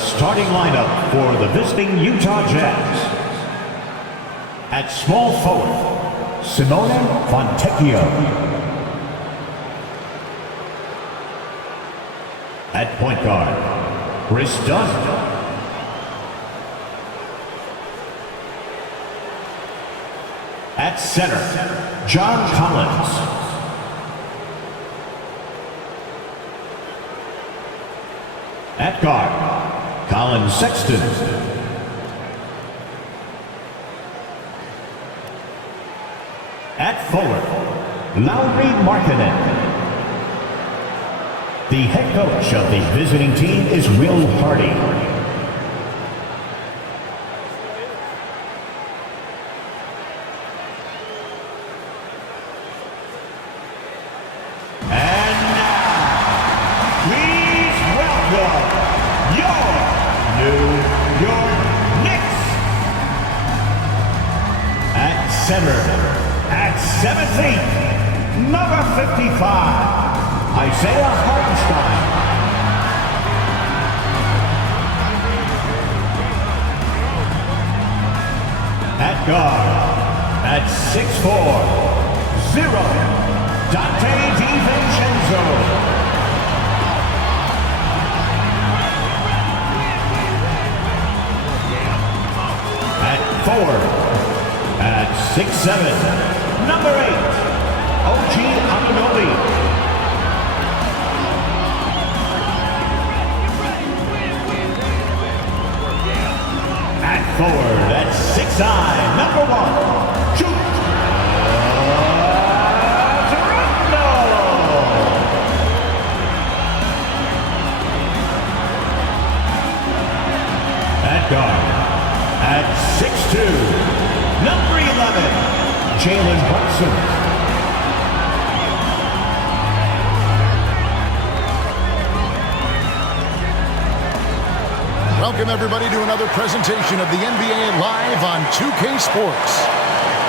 starting lineup for the visiting Utah Jazz. At small forward, Simone Fontecchio. At point guard, Chris Dunn. At center, John Collins. At guard, Colin Sexton. At forward, Lauri Markkanen. The head coach of the visiting team is Will Hardy. And now, please welcome your New York Knicks. At center, at 17, number 55. Isaiah Hartenstein. At guard, at 6'4", 0, Dante DiVincenzo. At forward, at 6'7", number 8, OG Anunoby. Forward at 6'9", number 1, Jude Toronto. At guard, at 6'2", number 11, Jalen Brunson. Welcome, everybody, to another presentation of the NBA Live on 2K Sports.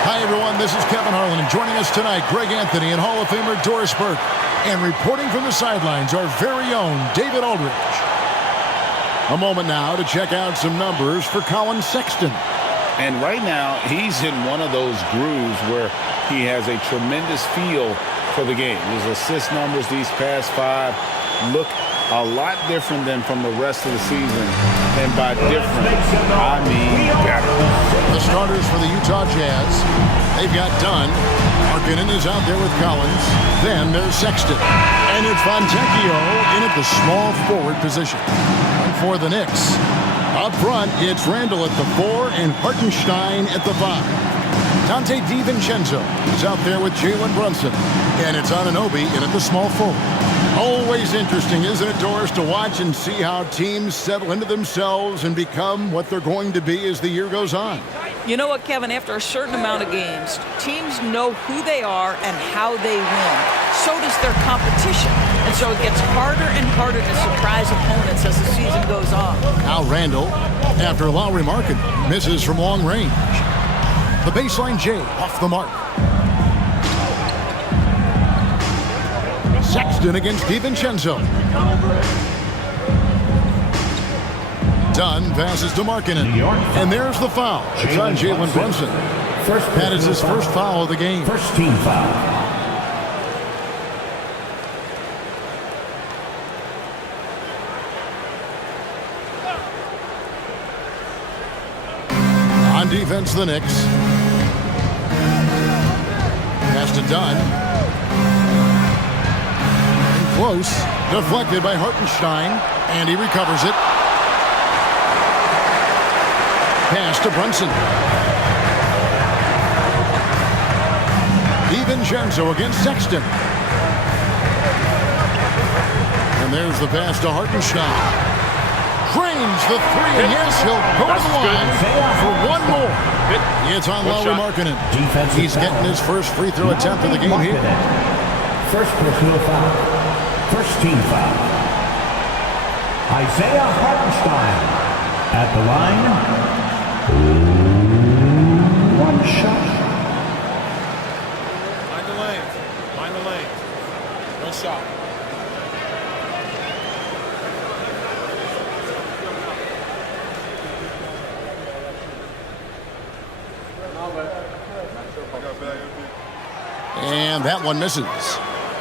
Hi, everyone. This is Kevin Harlan, and joining us tonight, Greg Anthony and Hall of Famer Doris Burke. And reporting from the sidelines, our very own David Aldridge. A moment now to check out some numbers for Colin Sexton. And right now, he's in one of those grooves where he has a tremendous feel for the game. His assist numbers these past 5 look a lot different than from the rest of the season. And by different, I mean better. The starters for the Utah Jazz, they've got Dunn. Markkanen is out there with Collins. Then there's Sexton. And it's Fontecchio in at the small forward position. And for the Knicks, up front, it's Randall at the 4 and Hartenstein at the 5. Dante DiVincenzo is out there with Jalen Brunson. And it's Anunoby in at the small forward. Always interesting, isn't it, Doris, to watch and see how teams settle into themselves and become what they're going to be as the year goes on. You know what, Kevin? After a certain amount of games, teams know who they are and how they win. So does their competition. And so it gets harder and harder to surprise opponents as the season goes on. Now Randall, after Lauri Markkanen misses from long range. The baseline J off the mark. Sexton against DiVincenzo. Dunn passes to Markkanen. And there's the foul. It's on Jalen Brunson. That is his first foul of the game. First team foul. On defense, the Knicks. Pass to Dunn. Close, deflected by Hartenstein, and he recovers it. Pass to Brunson. DiVincenzo against Sexton. And there's the pass to Hartenstein. Drains the 3, and yes, he'll go to the line for one more. It's on Lauri Markkanen. He's getting his first free throw attempt of the game here. First personal foul. First team foul. Isaiah Hartenstein at the line. One shot. Mind the lane. Mind the lane. One shot. And that one misses.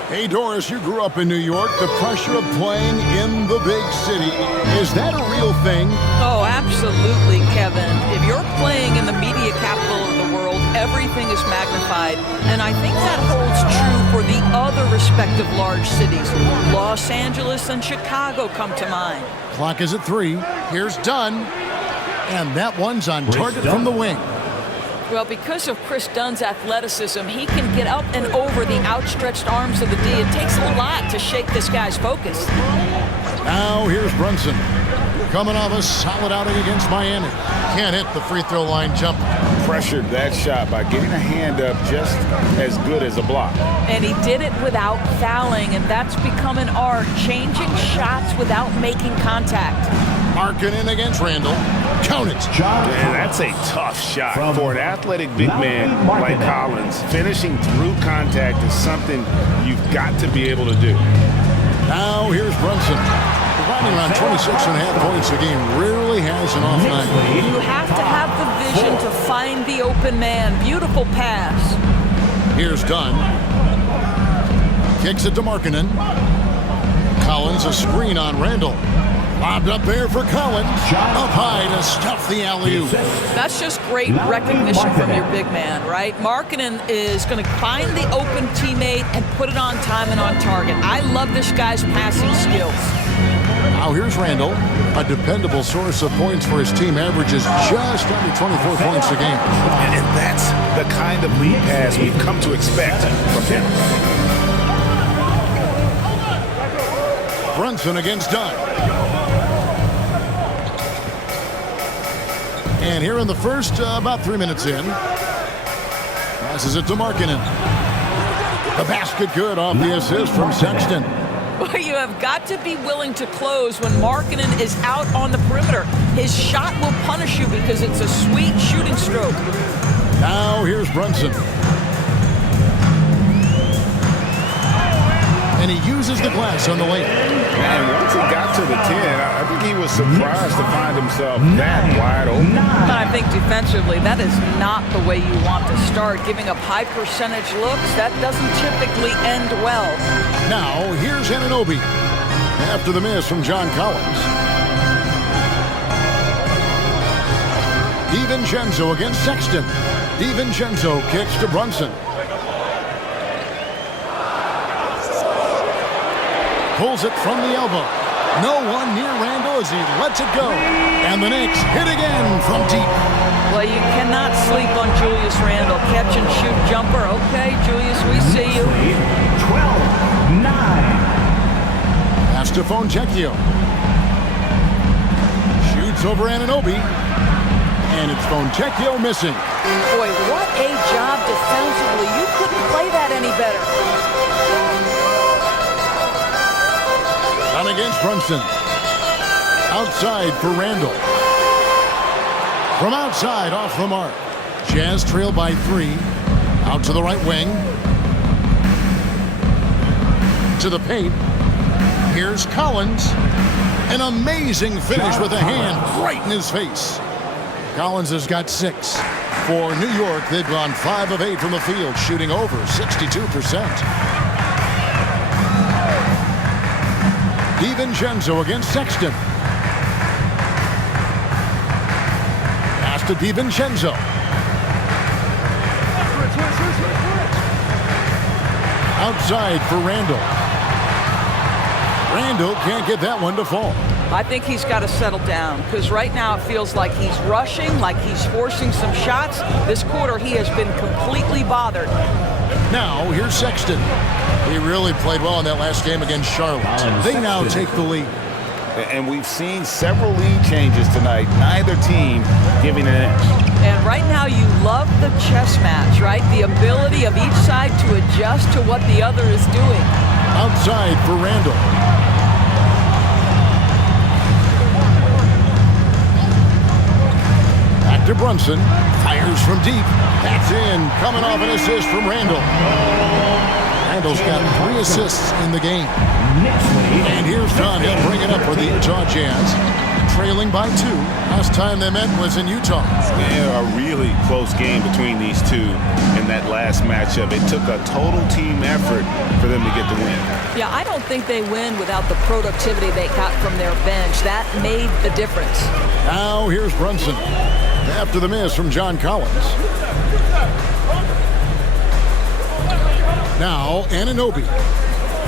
Hey, Doris, you grew up in New York. The pressure of playing in the big city, is that a real thing? Oh, absolutely, Kevin. If you're playing in the media capital of the world, everything is magnified. And I think that holds true for the other respective large cities. Los Angeles and Chicago come to mind. Clock is at 3. Here's Dunn. And that one's on target from the wing. Well, because of Chris Dunn's athleticism, he can get up and over the outstretched arms of the D. It takes a lot to shake this guy's focus. Now here's Brunson. Coming off a solid outing against Miami. Can't hit the free throw line jumper. Pressured that shot by getting a hand up just as good as a block. And he did it without fouling, and that's become an art, changing shots without making contact. Marking in against Randall. Count it. Man, that's a tough shot for an athletic big man like Collins. Finishing through contact is something you've got to be able to do. Now here's Brunson. Providing around 26.5 points a game. Rarely has an off night. You have to have the vision to find the open man. Beautiful pass. Here's Dunn. Kicks it to Markkinen. Collins a screen on Randall. Lobbed up there for Collins. Up high to stuff the alley-oop. That's just great recognition from your big man, right? Markkinen is going to find the open teammate and put it on time and on target. I love this guy's passing skills. Now here's Randall. A dependable source of points for his team. Averages just under 24 points a game. And that's the kind of lead pass we've come to expect from him. Brunson against Dunn. And here in the first, about 3 minutes in, passes it to Markkinen. The basket good off the assist from Sexton. Well, you have got to be willing to close when Markkinen is out on the perimeter. His shot will punish you because it's a sweet shooting stroke. Now here's Brunson. And he uses the glass on the lane. And once he got to the 10, I think he was surprised to find himself that wide open. But I think defensively, that is not the way you want to start. Giving up high percentage looks, that doesn't typically end well. Now, here's Anunoby. After the miss from John Collins. DiVincenzo against Sexton. DiVincenzo kicks to Brunson. Pulls it from the elbow. No one near Randall as he lets it go. And the Knicks hit again from deep. Well, you cannot sleep on Julius Randall. Catch and shoot jumper. Okay, Julius, we see you. 12-9. Pass to Fontecchio. Shoots over Anunoby. And it's Fontecchio missing. Boy, what a job defensively. You couldn't play that any better. On against Brunson. Outside for Randall. From outside, off the mark. Jazz trail by 3. Out to the right wing. To the paint. Here's Collins. An amazing finish with a hand right in his face. Collins has got 6. For New York, they've gone 5 of 8 from the field, shooting over 62%. DiVincenzo against Sexton. Pass to DiVincenzo. Outside for Randall. Randall can't get that one to fall. I think he's got to settle down because right now it feels like he's rushing, like he's forcing some shots. This quarter he has been completely bothered. Now here's Sexton. He really played well in that last game against Charlotte. They now take the lead. And we've seen several lead changes tonight. Neither team giving an inch. And right now you love the chess match, right? The ability of each side to adjust to what the other is doing. Outside for Randall. Back to Brunson. Fires from deep. That's in. Coming off an assist from Randall. Randall's got 3 assists in the game. And here's Dunn. He'll bring it up for the Utah Jazz. trailing by 2. Last time they met was in Utah. Yeah, a really close game between these two in that last matchup. It took a total team effort for them to get the win. Yeah, I don't think they win without the productivity they got from their bench. That made the difference. Now here's Brunson after the miss from John Collins. Now Anunoby.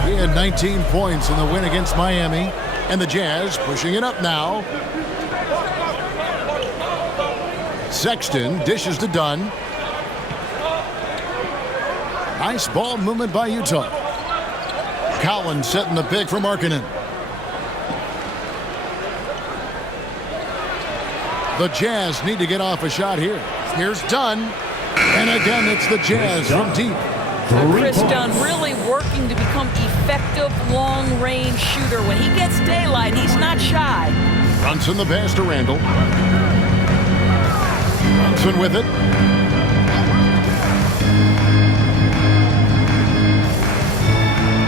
He had 19 points in the win against Miami. And the Jazz pushing it up now. Sexton dishes to Dunn. Nice ball movement by Utah. Collins setting the pick for Markkanen. The Jazz need to get off a shot here. Here's Dunn. And again, it's the Jazz from deep. Chris Dunn really working to become effective long-range shooter. When he gets daylight, he's not shy. Brunson the pass to Randall. Brunson with it.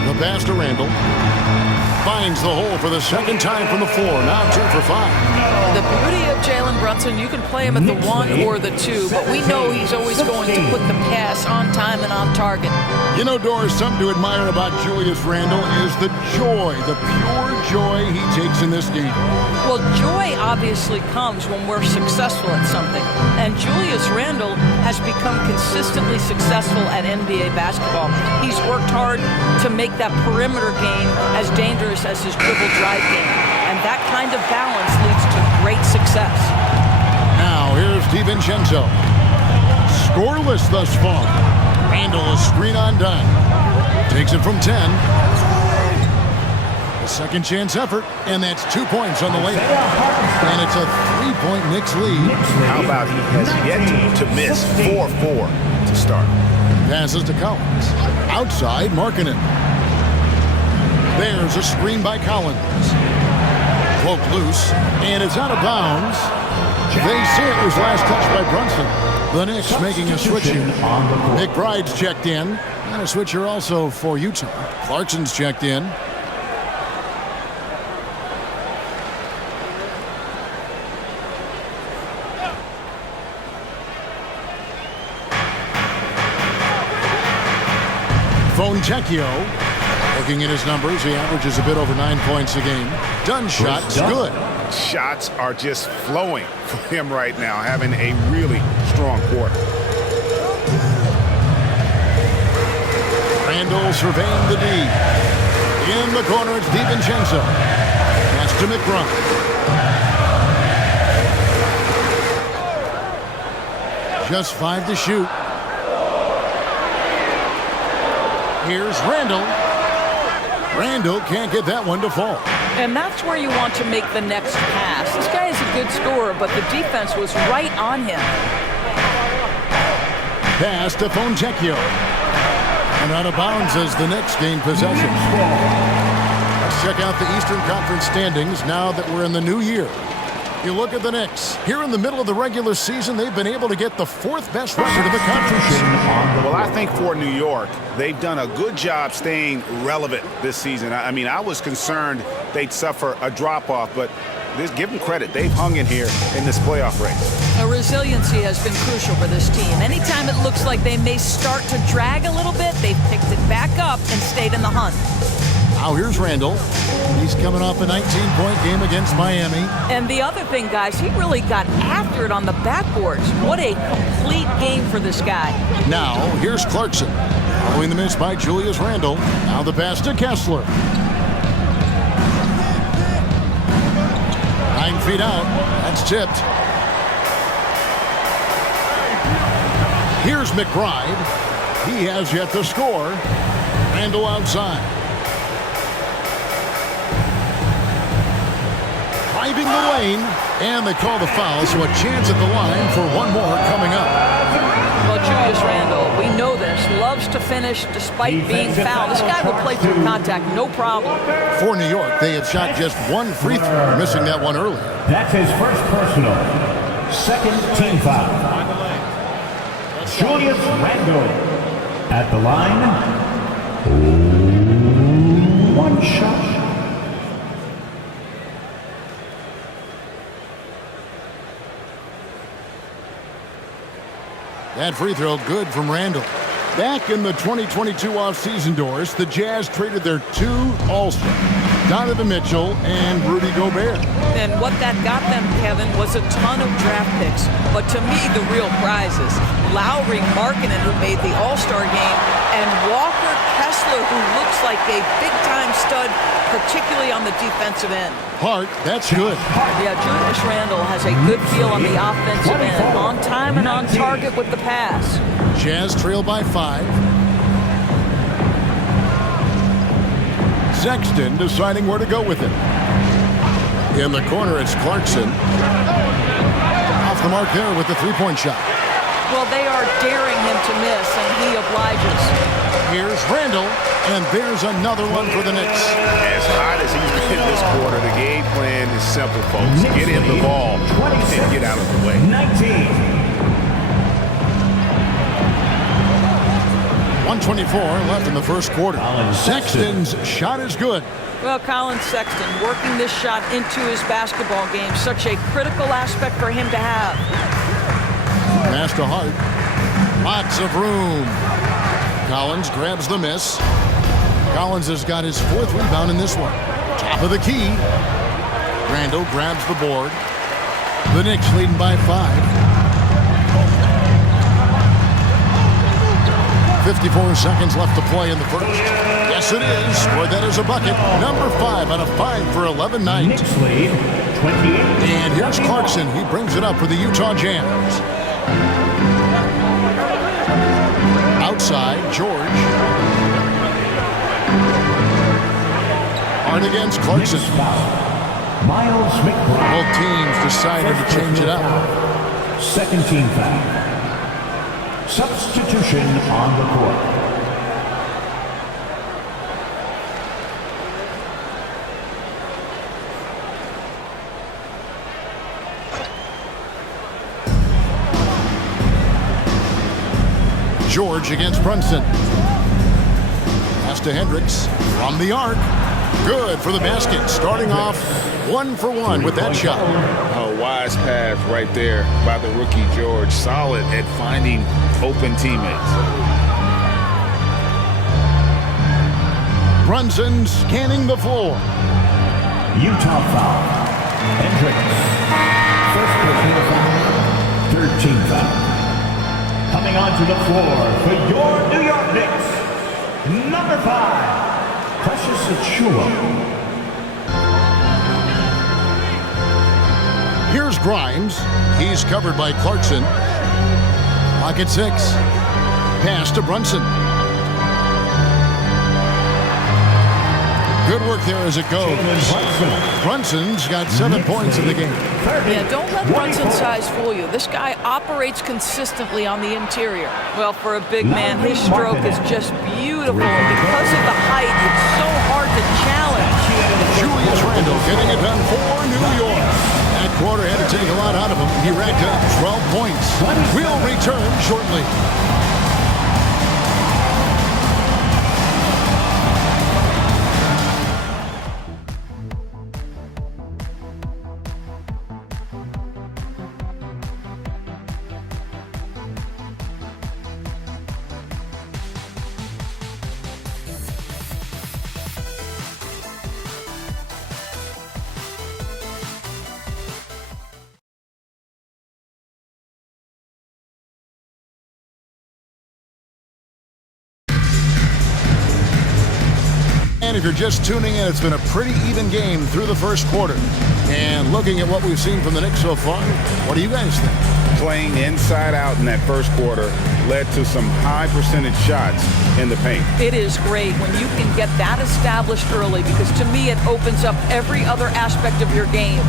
The pass to Randall. Finds the hole for the second time from the floor. Now 2 for 5. The beauty of Jalen Brunson, you can play him at the 1 or the 2, but we know he's always going to put the pass on time and on target. You know, Doris, something to admire about Julius Randle is the joy, the pure joy he takes in this game. Well, joy obviously comes when we're successful at something. And Julius Randle has become consistently successful at NBA basketball. He's worked hard to make that perimeter game as dangerous as his dribble drive game. And that kind of balance leads to great success. Now, here's DiVincenzo. Scoreless thus far. Randle a screen on Dunn. Takes it from 10. A second chance effort, and that's 2 points on the layup. And it's a 3-point Knicks lead. How about he has yet to miss 4-4 to start. Passes to Collins. Outside, Markkanen. There's a screen by Collins. Poked loose, and it's out of bounds. They say it was last touched by Brunson. The Knicks making a switch here. McBride's checked in. And a switcher also for Utah. Clarkson's checked in. Fontecchio, looking at his numbers, he averages a bit over 9 points a game. Dunn shot's good. Shots are just flowing for him right now, having a really strong quarter. Randall surveying the D. In the corner, it's DiVincenzo. Pass to McBride. Just 5 to shoot. Here's Randall. Randall can't get that one to fall. And that's where you want to make the next pass. This guy is a good scorer, but the defense was right on him. Pass to Fontecchio. And out of bounds as the Knicks gain possession. Let's check out the Eastern Conference standings now that we're in the new year. You look at the Knicks. Here in the middle of the regular season, they've been able to get the 4th best record of the conference. Well, I think for New York, they've done a good job staying relevant this season. I mean, I was concerned they'd suffer a drop-off, but give them credit. They've hung in here in this playoff race. The resiliency has been crucial for this team. Anytime it looks like they may start to drag a little bit, they've picked it back up and stayed in the hunt. Now here's Randall. He's coming off a 19-point game against Miami. And the other thing, guys, he really got after it on the backboards. What a complete game for this guy. Now here's Clarkson. Following the miss by Julius Randle. Now the pass to Kessler. 9 feet out. That's tipped. Here's McBride. He has yet to score. Randle outside. Driving the lane, and they call the foul, so a chance at the line for one more coming up. Well, Julius Randle, we know this, loves to finish despite being fouled. This guy will play through contact, no problem. For New York, they have shot just 1 free throw, missing that one earlier. That's his first personal. Second team foul. Julius Randle at the line. 1 shot. That free throw good from Randall. Back in the 2022 offseason, Doris, the Jazz traded their 2 All-Stars, Donovan Mitchell and Rudy Gobert. And what that got them, Kevin, was a ton of draft picks. But to me, the real prizes, Lowry Markkanen, who made the All-Star game, and Walker Kessler, who looks like a big-time stud, particularly on the defensive end. Hart, that's good. Yeah, Julius Randle has a good feel on the offensive end, on time and on target with the pass. Jazz trail by 5. Sexton deciding where to go with it. In the corner, it's Clarkson. Off the mark there with the three-point shot. Well, they are daring him to miss, and he obliges. Here's Randall, and there's another one for the Knicks. As hot as he's been this quarter, the game plan is simple, folks. Get him the ball and get out of the way. 1:24 left in the first quarter. Sexton's shot is good. Well, Colin Sexton working this shot into his basketball game, such a critical aspect for him to have. Pass to Hart. Lots of room. Collins grabs the miss. Collins has got his 4th rebound in this one. Top of the key. Randall grabs the board. The Knicks leading by 5. 54 seconds left to play in the first. Yes, it is. Scored that as a bucket. Number 5 on a 5 for 11 night. Knicks lead 28. And here's Clarkson. He brings it up for the Utah Jazz. Outside, George. Hard against Clarkson. Miles McBride. Both teams decided to change it up. Second team foul. Substitution on the court. George against Brunson. Pass to Hendricks from the arc. Good for the basket. Starting off 1 for 1 with that shot. A wise pass right there by the rookie George. Solid at finding open teammates. Brunson scanning the floor. Utah foul. Hendricks. First personal foul. Third team foul. Coming onto the floor for your New York Knicks, number 5, Precious Achiuwa. Here's Grimes. He's covered by Clarkson. Pocket 6. Pass to Brunson. Good work there as it goes. Brunson's got 7 points in the game. Yeah, don't let Brunson's size fool you. This guy operates consistently on the interior. Well, for a big man, his stroke is just beautiful. And because of the height, it's so hard to challenge. Julius Randle getting it done for New York. That quarter had to take a lot out of him. He racked up 12 points. We'll return shortly. And if you're just tuning in, it's been a pretty even game through the first quarter. And looking at what we've seen from the Knicks so far, what do you guys think? Playing inside out in that first quarter led to some high percentage shots in the paint. It is great when you can get that established early because to me it opens up every other aspect of your game.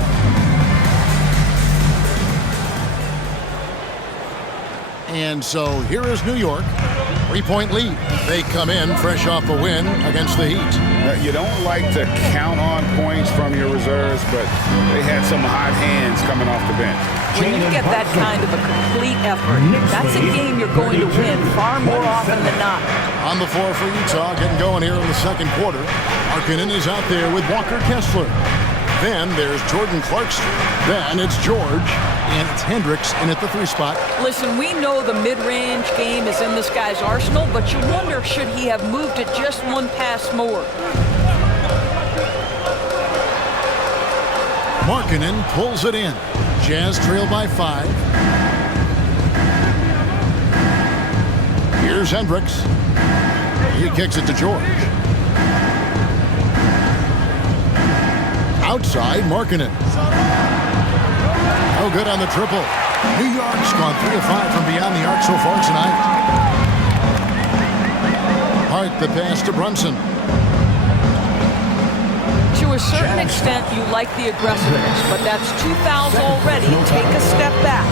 And so here is New York. 3-point lead. They come in fresh off a win against the Heat. You don't like to count on points from your reserves, but they had some hot hands coming off the bench. When you get that kind of a complete effort, that's a game you're going to win far more often than not. On the floor for Utah, getting going here in the second quarter. Markkanen is out there with Walker Kessler. Then there's Jordan Clarkson. Then it's George, and it's Hendricks in at the 3 spot. Listen, we know the mid-range game is in this guy's arsenal, but you wonder, should he have moved it just one pass more? Markkanen pulls it in. Jazz trail by 5. Here's Hendricks. He kicks it to George. Outside, Markkanen. No good on the triple. New York's gone 3 of 5 from beyond the arc so far tonight. Hart the pass to Brunson. To a certain extent, you like the aggressiveness, but that's 2 fouls already. Take a step back.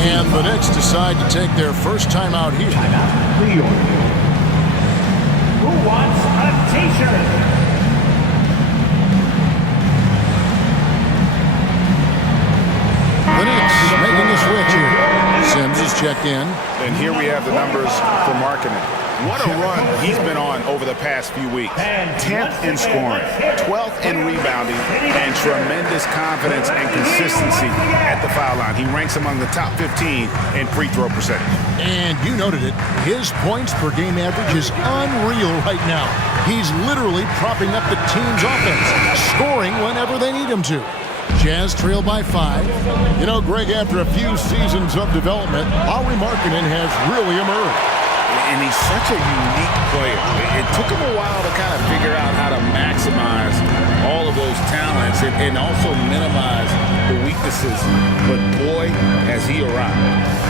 And the Knicks decide to take their first time out here. Timeout, New York. Who wants a T-shirt? The Knicks making a switch here. Sims is checked in. And here we have the numbers for Markkanen. What a run he's been on over the past few weeks. 10th in scoring, 12th in rebounding, and tremendous confidence and consistency at the foul line. He ranks among the top 15 in free throw percentage. And you noted it. His points per game average is unreal right now. He's literally propping up the team's offense, scoring whenever they need him to. Jazz trail by 5. You know, Greg, after a few seasons of development, Lauri Markkanen has really emerged. And he's such a unique player. It took him a while to kind of figure out how to maximize all of those talents and also minimize the weaknesses. But boy, has he arrived.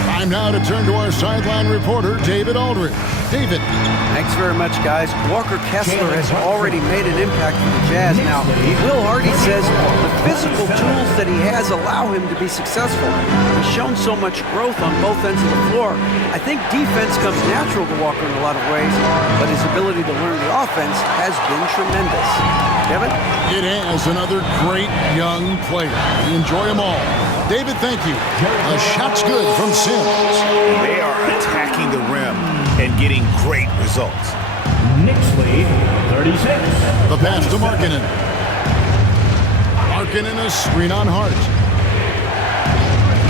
Time now to turn to our sideline reporter, David Aldridge. David. Thanks very much, guys. Walker Kessler has already made an impact for the Jazz. Now, Will Hardy says the physical tools that he has allow him to be successful. He's shown so much growth on both ends of the floor. I think defense comes natural to Walker in a lot of ways, but his ability to learn the offense has been tremendous. Kevin? It has another great young player. We enjoy them all. David, thank you. A shot's good from Sims. They are attacking the rim and getting great results. Knicks lead, 36. The pass to Markkanen. Markkanen a screen on Hart.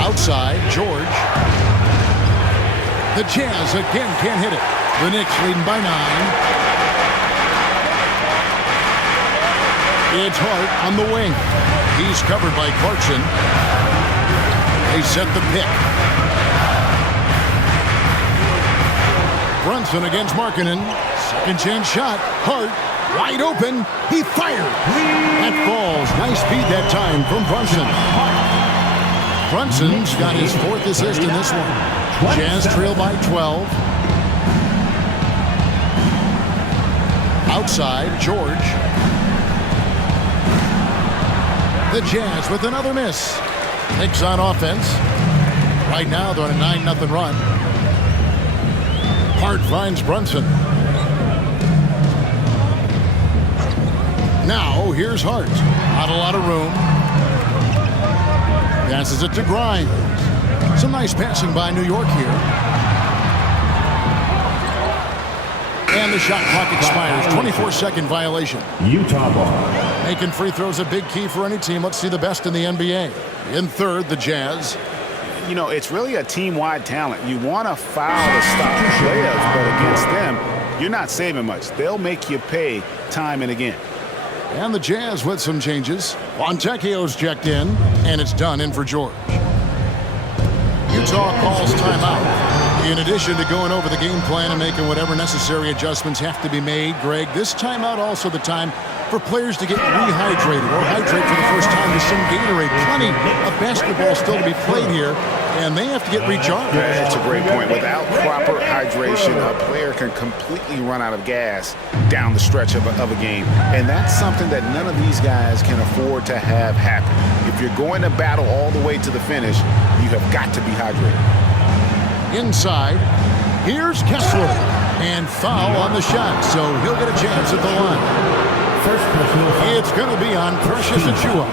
Outside, George. The Jazz again can't hit it. The Knicks leading by 9. It's Hart on the wing. He's covered by Clarkson. They set the pick. Brunson against Markkanen. Second chance shot. Hart wide open. He fired. That falls. Nice speed that time from Brunson. Brunson's got his 4th assist in this one. Jazz trail by 12. Outside, George. The Jazz with another miss. Knicks on offense. Right now they're on a 9-0 run. Hart finds Brunson. Now here's Hart. Not a lot of room. Passes it to Grimes. Some nice passing by New York here. And the shot clock expires. 24-second violation. Utah ball. Making free throws a big key for any team. Let's see the best in the NBA. In third, the Jazz. You know, it's really a team-wide talent. You want to foul to stop layups, but against them, you're not saving much. They'll make you pay time and again. And the Jazz with some changes. Fontecchio's checked in, and it's done in for George. Utah calls timeout. In addition to going over the game plan and making whatever necessary adjustments have to be made, Greg, this timeout also the time for players to get rehydrated or hydrate for the first time with some Gatorade. Plenty of basketball still to be played here, and they have to get recharged. That's a great point. Without proper hydration, a player can completely run out of gas down the stretch of a game, and that's something that none of these guys can afford to have happen. If you're going to battle all the way to the finish, you have got to be hydrated. Inside, here's Kessler, and foul on the shot, so he'll get a chance at the line. First personal foul. It's going to be on Precious Achiuwa.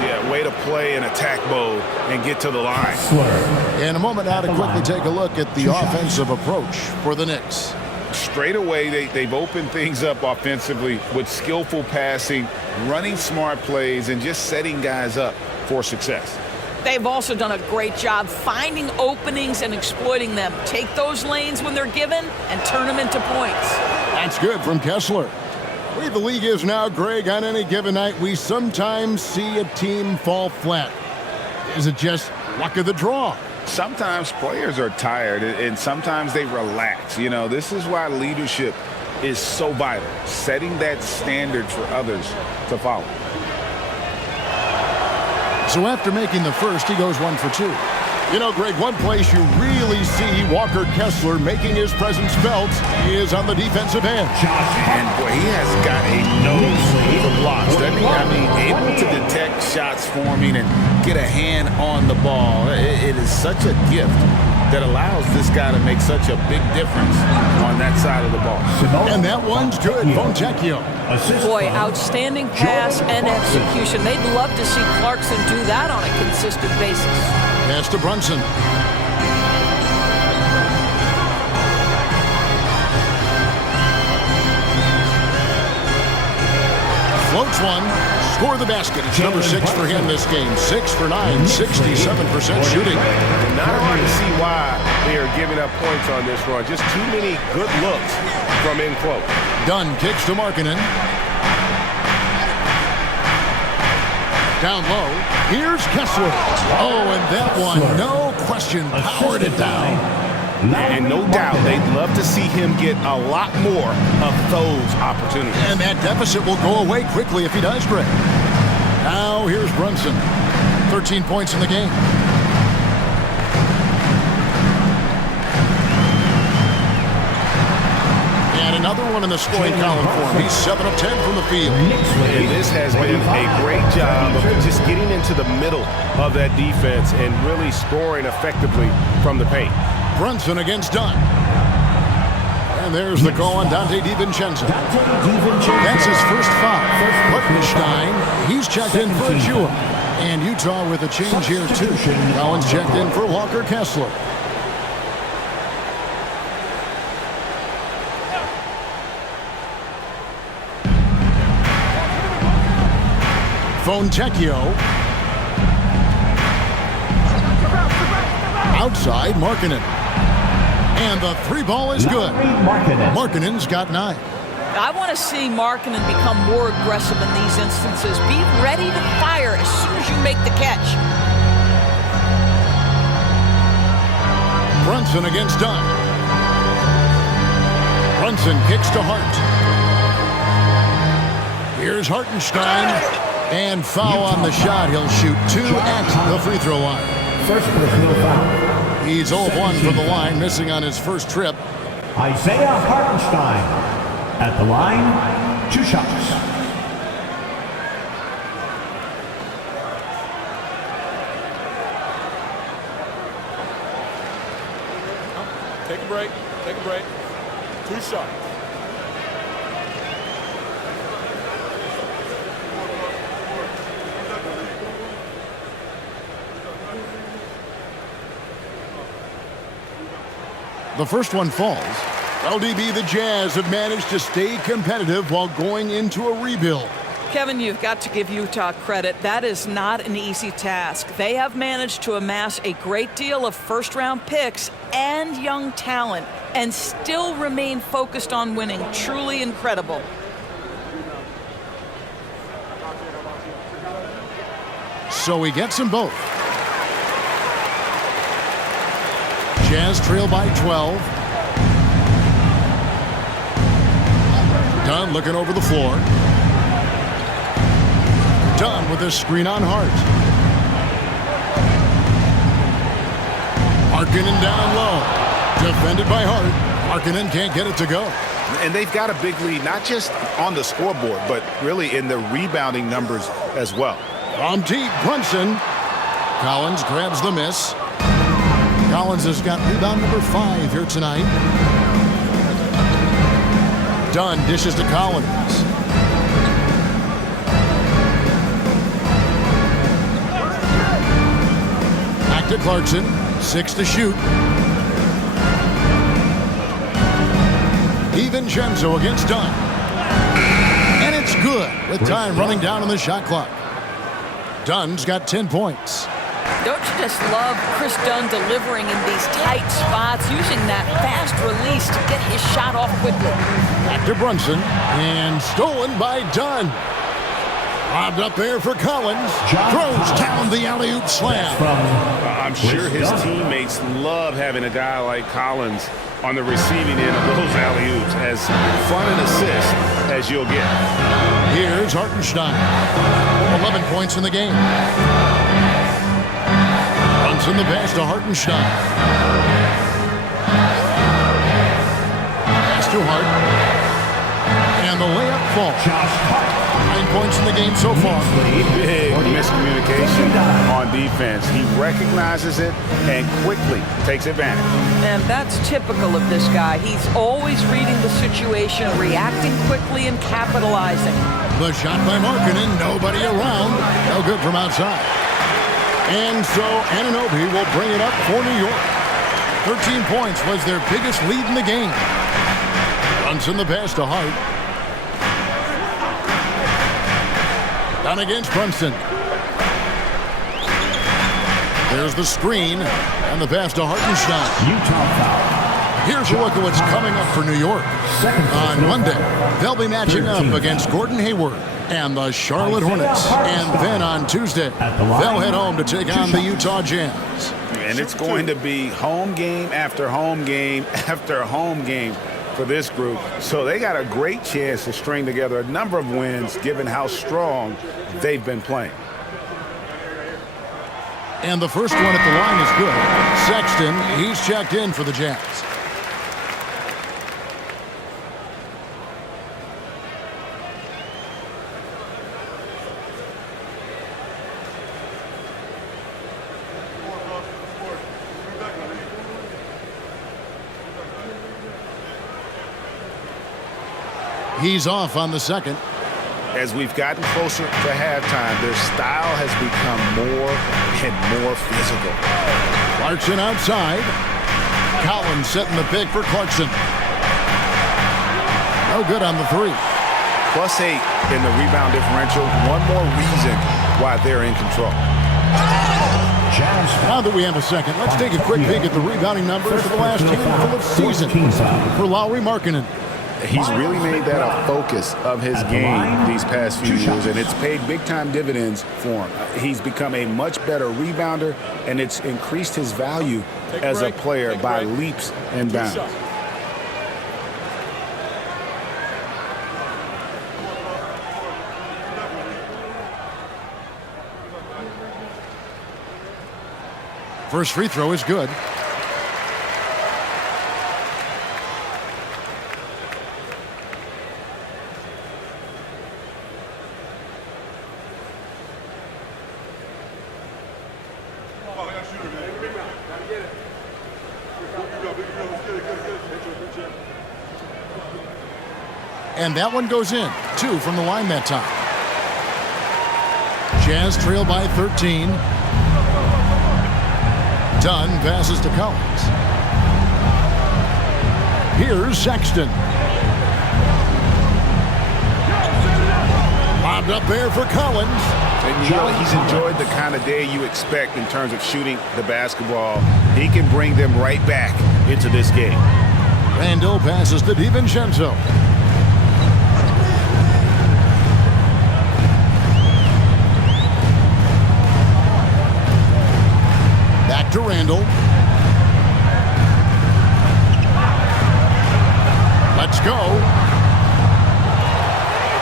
Yeah, way to play in attack mode and get to the line. In a moment now to quickly take a look at the offensive approach for the Knicks. Straight away, they've opened things up offensively with skillful passing, running smart plays, and just setting guys up for success. They've also done a great job finding openings and exploiting them. Take those lanes when they're given and turn them into points. That's good from Kessler. The way the league is now, Greg, on any given night, we sometimes see a team fall flat. Is it just luck of the draw? Sometimes players are tired, and sometimes they relax. You know, this is why leadership is so vital, setting that standard for others to follow. So after making the first, he goes 1 for 2. You know, Greg, one place you really see Walker Kessler making his presence felt is on the defensive end. And boy, he has got a nose for blocks. I mean, able to detect shots forming and get a hand on the ball. It is such a gift that allows this guy to make such a big difference on that side of the ball. And that one's good. Fontecchio. Boy, outstanding pass and execution. They'd love to see Clarkson do that on a consistent basis. Pass to Brunson. Floats one. Score the basket. It's number 6 for him this game. 6 for 9, 67% shooting. Not hard to see why they are giving up points on this run. Just too many good looks from in close. Dunn kicks to Markkanen. Down low. Here's Kessler. Oh, and that one, no question, powered it down. And no doubt, they'd love to see him get a lot more of those opportunities. And that deficit will go away quickly if he does, Greg. Now here's Brunson. 13 points in the game. And another one in the scoring column for him. He's 7 of 10 from the field. And this has been a great job of just getting into the middle of that defense and really scoring effectively from the paint. Brunson against Dunn. And there's the call on Dante DiVincenzo. That's his first foul. Hartenstein, he's checked in for a Jewel. And Utah with a change here, too. Collins checked in for Walker Kessler. Fontecchio. Outside, Markkanen. And the 3-ball is good. Markkanen's got 9. I want to see Markkanen become more aggressive in these instances. Be ready to fire as soon as you make the catch. Brunson against Dunn. Brunson kicks to Hart. Here's Hartenstein. And foul on the shot. He'll shoot 2 at the free throw line. First personal foul. He's 0-1 from the line, missing on his first trip. Isaiah Hartenstein at the line, 2 shots. Take a break. Take a break. 2 shots. The first one falls. LDB, the Jazz have managed to stay competitive while going into a rebuild. Kevin, you've got to give Utah credit. That is not an easy task. They have managed to amass a great deal of first-round picks and young talent and still remain focused on winning. Truly incredible. So he gets them both. Jazz trail by 12. Dunn looking over the floor. Dunn with a screen on Hart. Markkanen down low. Defended by Hart. Markkanen can't get it to go. And they've got a big lead, not just on the scoreboard, but really in the rebounding numbers as well. From deep, Brunson. Collins grabs the miss. Collins has got rebound number 5 here tonight. Dunn dishes to Collins. Back to Clarkson. 6 to shoot. DiVincenzo against Dunn. And it's good with time running down on the shot clock. Dunn's got 10 points. Don't you just love Chris Dunn delivering in these tight spots, using that fast release to get his shot off quickly? Back to Brunson, and stolen by Dunn. Lobbed up there for Collins. Throws down the alley-oop slam. I'm sure his teammates love having a guy like Collins on the receiving end of those alley-oops. As fun an assist as you'll get. Here's Hartenstein. 11 points in the game. Runs in the pass to Hartenstein. Pass to Hart. And the layup falls. 9 points in the game so far. Big miscommunication on defense. He recognizes it and quickly takes advantage. And that's typical of this guy. He's always reading the situation, reacting quickly, and capitalizing. The shot by Markkanen, nobody around. No good from outside. And so Anunoby will bring it up for New York. 13 points was their biggest lead in the game. Runs in the pass to Hart. Down against Brunson. There's the screen and the pass to Hartenstein. Utah foul. Here's a look at what's coming up for New York. On Monday, they'll be matching up against Gordon Hayward and the Charlotte Hornets. And then on Tuesday, they'll head home to take on the Utah Jazz. And it's going to be home game after home game after home game for this group. So they got a great chance to string together a number of wins given how strong they've been playing. And the first one at the line is good. Sexton, he's checked in for the Jazz. He's off on the second. As we've gotten closer to halftime, their style has become more and more physical. Clarkson outside. Collins setting the pick for Clarkson. No good on the three. +8 in the rebound differential. One more reason why they're in control. Now that we have a second, let's take a quick peek at the rebounding numbers for the last handful of season for Lauri Markkanen. He's really made that a focus of his game these past few years, and it's paid big-time dividends for him. He's become a much better rebounder, and it's increased his value as a player by leaps and bounds. First free throw is good. And that one goes in. 2 from the line that time. Jazz trail by 13. Dunn passes to Collins. Here's Sexton. Lobbed up there for Collins. And you know, he's enjoyed the kind of day you expect in terms of shooting the basketball. He can bring them right back into this game. Randall passes to DiVincenzo. Back to Randall. Let's go.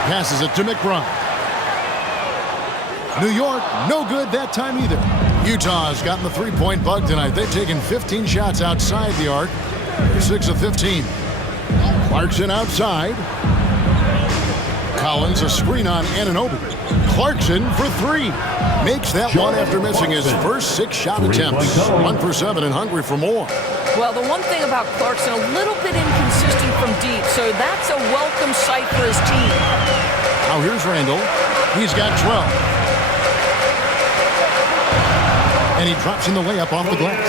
Passes it to McBride. New York, no good that time either. Utah's gotten the three-point bug tonight. They've taken 15 shots outside the arc. They're 6 of 15. Clarkson outside. Collins a screen on Anunoby. Clarkson for 3. Makes that one after missing his first 6 shot attempts. 1 for 7 and hungry for more. Well, the one thing about Clarkson, a little bit inconsistent from deep, so that's a welcome sight for his team. Now here's Randall. He's got 12. And he drops in the layup off the glass.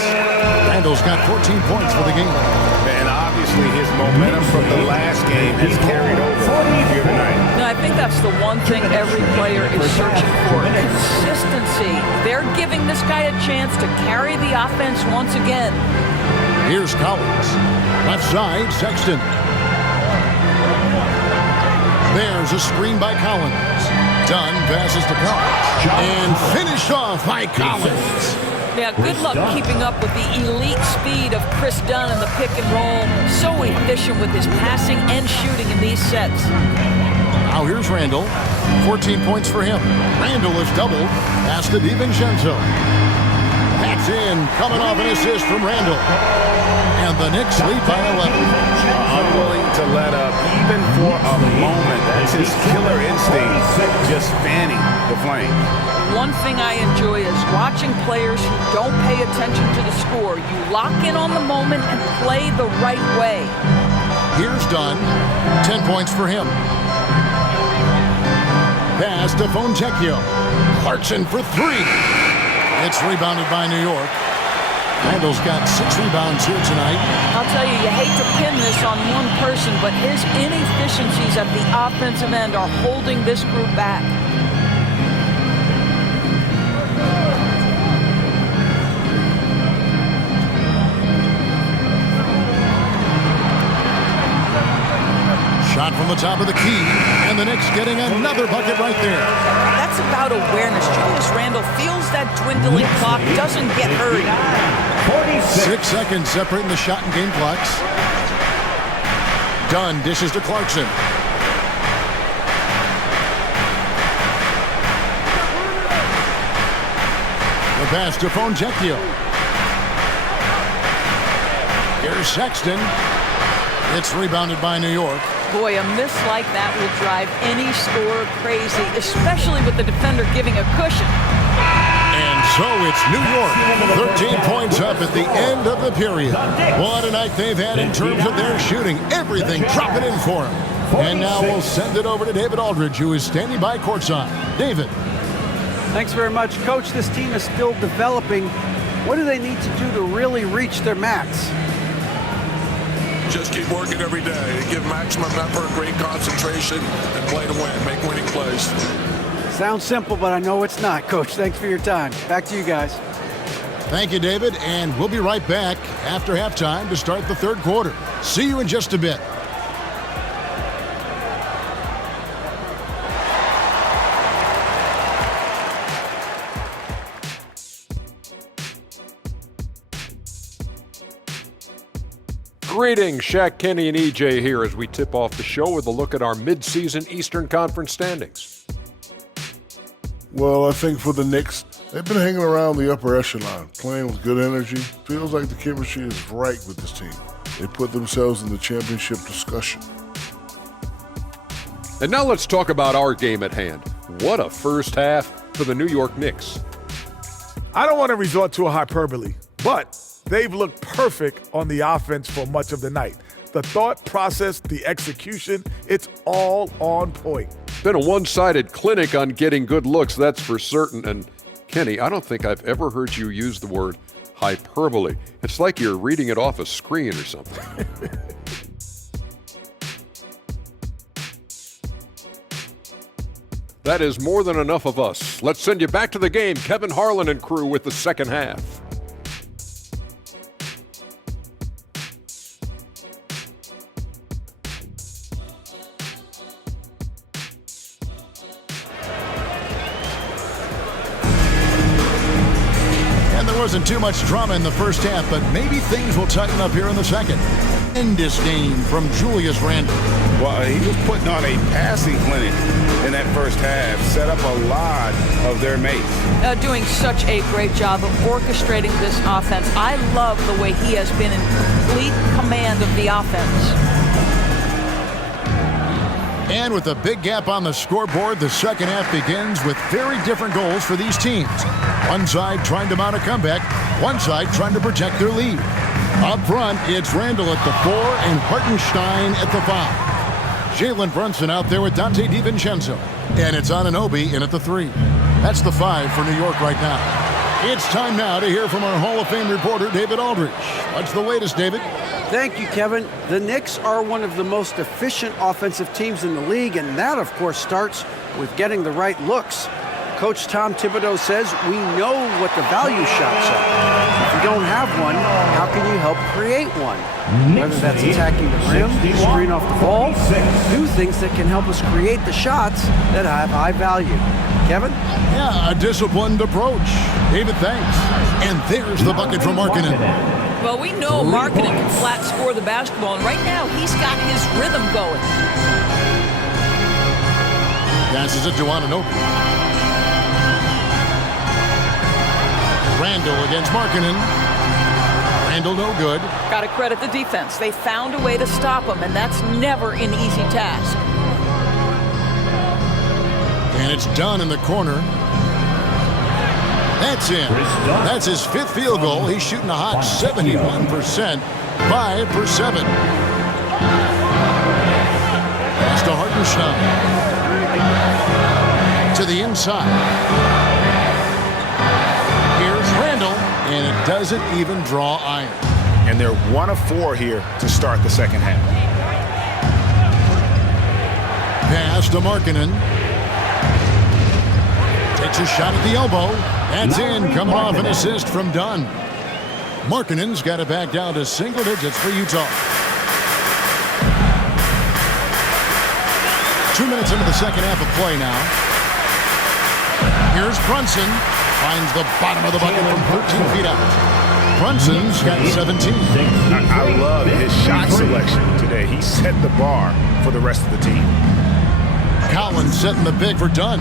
Randall's got 14 points for the game. And obviously his momentum from the last game has carried over here tonight. No, I think that's the one thing every player is searching for, consistency. They're giving this guy a chance to carry the offense once again. Here's Collins. Left side, Sexton. There's a screen by Collins. Dunn passes to Collins. And finished off by Collins. Yeah, good luck keeping up with the elite speed of Chris Dunn in the pick and roll. So efficient with his passing and shooting in these sets. Now here's Randall. 14 points for him. Randall has doubled. Pass to DiVincenzo. That's in. Coming off an assist from Randall. And the Knicks lead by 11. Unwilling to let up even for a moment. That's his killer instinct, just fanning the flames. One thing I enjoy is watching players who don't pay attention to the score. You lock in on the moment and play the right way. Here's Dunn. 10 points for him. Pass to Fontecchio. Clarkson for three. It's rebounded by New York. Randall's got 6 rebounds here tonight. I'll tell you, you hate to pin this on one person, but his inefficiencies at the offensive end are holding this group back. Shot from the top of the key, and the Knicks getting another bucket right there. That's about awareness. Julius Randle feels that dwindling clock, doesn't get hurried. 6 seconds separating the shot and game clocks. Dunn dishes to Clarkson. The pass to Fontecchio. Here's Sexton. It's rebounded by New York. Boy, a miss like that will drive any scorer crazy, especially with the defender giving a cushion. And so it's New York, 13 points up at the end of the period. What a night they've had in terms of their shooting. Everything dropping in for them. And now we'll send it over to David Aldridge, who is standing by courtside. David. Thanks very much, Coach. This team is still developing. What do they need to do to really reach their max? Just keep working every day. Give maximum effort, great concentration, and play to win. Make winning plays. Sounds simple, but I know it's not, Coach. Thanks for your time. Back to you guys. Thank you, David. And we'll be right back after halftime to start the third quarter. See you in just a bit. Greetings, Shaq, Kenny, and EJ here as we tip off the show with a look at our midseason Eastern Conference standings. Well, I think for the Knicks, they've been hanging around the upper echelon, playing with good energy. Feels like the chemistry is right with this team. They put themselves in the championship discussion. And now let's talk about our game at hand. What a first half for the New York Knicks. I don't want to resort to a hyperbole, but they've looked perfect on the offense for much of the night. The thought process, the execution, it's all on point. Been a one-sided clinic on getting good looks, that's for certain. And Kenny, I don't think I've ever heard you use the word hyperbole. It's like you're reading it off a screen or something. That is more than enough of us. Let's send you back to the game. Kevin Harlan and crew with the second half. Wasn't too much drama in the first half, but maybe things will tighten up here in the second. In disdain from Julius Randle. Well, he was putting on a passing clinic in that first half, set up a lot of their mates. Doing such a great job of orchestrating this offense. I love the way he has been in complete command of the offense. And with a big gap on the scoreboard, the second half begins with very different goals for these teams. One side trying to mount a comeback, one side trying to protect their lead. Up front, it's Randall at the 4 and Hartenstein at the 5. Jalen Brunson out there with Dante DiVincenzo. And it's Anunoby in at the 3. That's the 5 for New York right now. It's time now to hear from our Hall of Fame reporter, David Aldridge. What's the latest, David? Thank you, Kevin. The Knicks are one of the most efficient offensive teams in the league, and that, of course, starts with getting the right looks. Coach Tom Thibodeau says we know what the value shots are. If you don't have one, how can you help create one? Whether that's attacking the rim, screen off the ball, do things that can help us create the shots that have high value. Kevin? Yeah, a disciplined approach. David, thanks. And there's the bucket from Markkanen. Well, we know Markkanen can flat score the basketball, and right now he's got his rhythm going. Passes it to Anunoby. Randall against Markkanen. Randall no good. Got to credit the defense. They found a way to stop him, and that's never an easy task. And it's done in the corner. That's in. That's his 5th field goal. He's shooting a hot 71%. 5 for 7. Pass to Hartenstein. To the inside. And it doesn't even draw iron. And they're 1 of 4 here to start the second half. Pass to Markkanen. Takes a shot at the elbow. That's in, coming off an assist from Dunn. Markkanen's got it back down to single digits for Utah. 2 minutes into the second half of play now. Here's Brunson. Finds the bottom of the bucket from 13 feet out. Brunson's got 17. I love his shot selection today. He set the bar for the rest of the team. Collins setting the big for Dunn.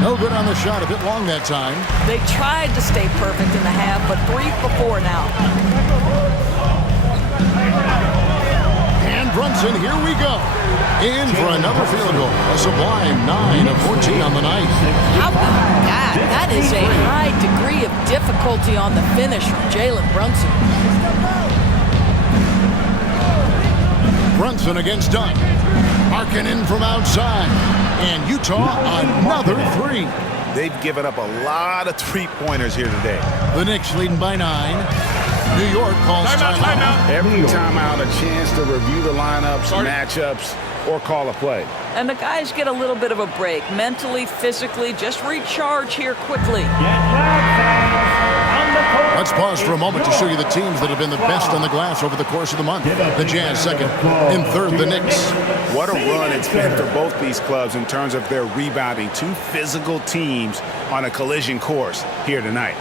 No good on the shot, a bit long that time. They tried to stay perfect in the half, but 3 for 4 now. And Brunson, here we go. In for another field goal. A sublime 9 of 14 on the night. How about that? That is a high degree of difficulty on the finish from Jalen Brunson. Brunson against Dunn. Markkanen from outside. And Utah, another 3. They've given up a lot of three-pointers here today. The Knicks leading by 9. New York calls timeout. Every timeout, a chance to review the lineups, matchups, or call a play. And the guys get a little bit of a break, mentally, physically, just recharge here quickly. Let's pause for a moment to show you the teams that have been the best on the glass over the course of the month. The Jazz second, in third the Knicks. What a run it's been for both these clubs in terms of their rebounding. 2 physical teams on a collision course here tonight.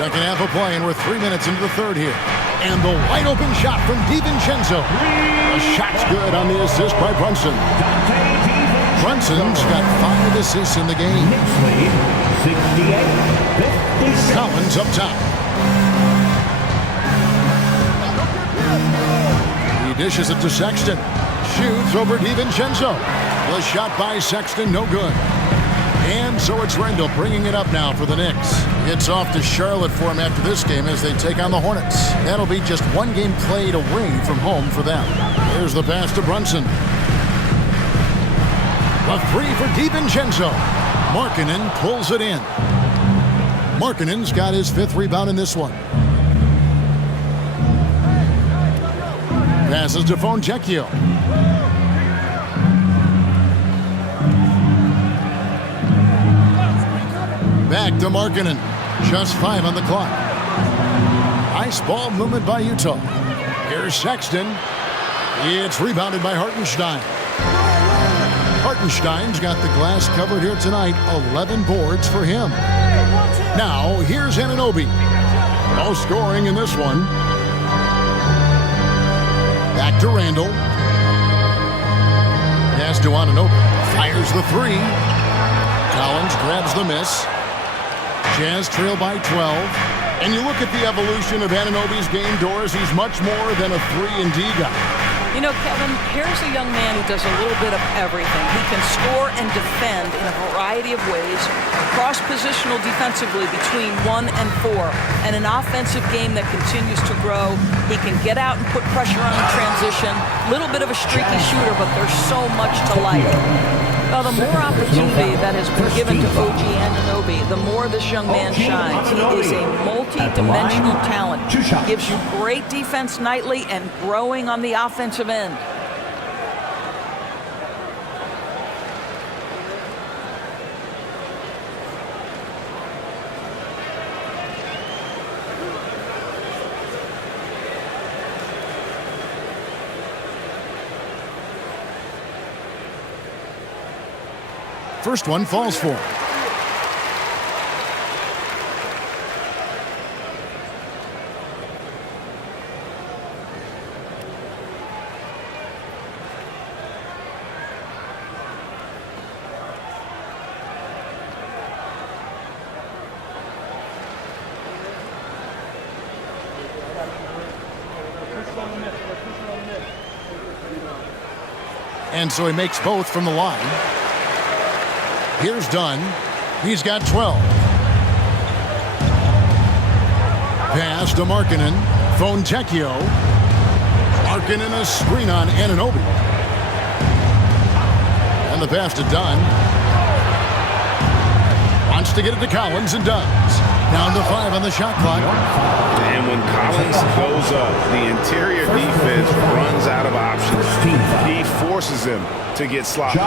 Second half of play, and we're 3 minutes into the third here. And the wide open shot from DiVincenzo. The shot's good on the assist by Brunson. Brunson's got 5 assists in the game. Collins up top. He dishes it to Sexton. Shoots over DiVincenzo. The shot by Sexton, no good. And so it's Randall bringing it up now for the Knicks. It's off to Charlotte for him after this game as they take on the Hornets. That'll be just 1 game played away from home for them. There's the pass to Brunson. A 3 for DiVincenzo. Markkanen pulls it in. Markkanen's got his 5th rebound in this one. Passes to Fontecchio. Back to Markkanen. Just 5 on the clock. Nice ball movement by Utah. Here's Sexton. It's rebounded by Hartenstein. Hartenstein's got the glass covered here tonight. 11 boards for him. Now, here's Anunoby. No scoring in this one. Back to Randall. Pass to Anunoby. Fires the 3. Collins grabs the miss. Jazz trail by 12. And you look at the evolution of Anunoby's game, Doris, he's much more than a 3-and-D guy. You know, Kevin, here's a young man who does a little bit of everything. He can score and defend in a variety of ways, cross-positional defensively between 1 and 4, and an offensive game that continues to grow. He can get out and put pressure on in transition. Little bit of a streaky shooter, but there's so much to like. Well, the more opportunity that has been given to OG Anunoby, the more this young man shines. He is a multi-dimensional talent. Gives you great defense nightly and growing on the offensive end. First one falls for him. And so he makes both from the line. Here's Dunn. He's got 12. Pass to Markkanen. Fontecchio. Markkanen a screen on Anunoby. And the pass to Dunn. Wants to get it to Collins and does. Down to 5 on the shot clock. And when Collins goes up, the interior defense runs out of options. He forces them to get sloppy.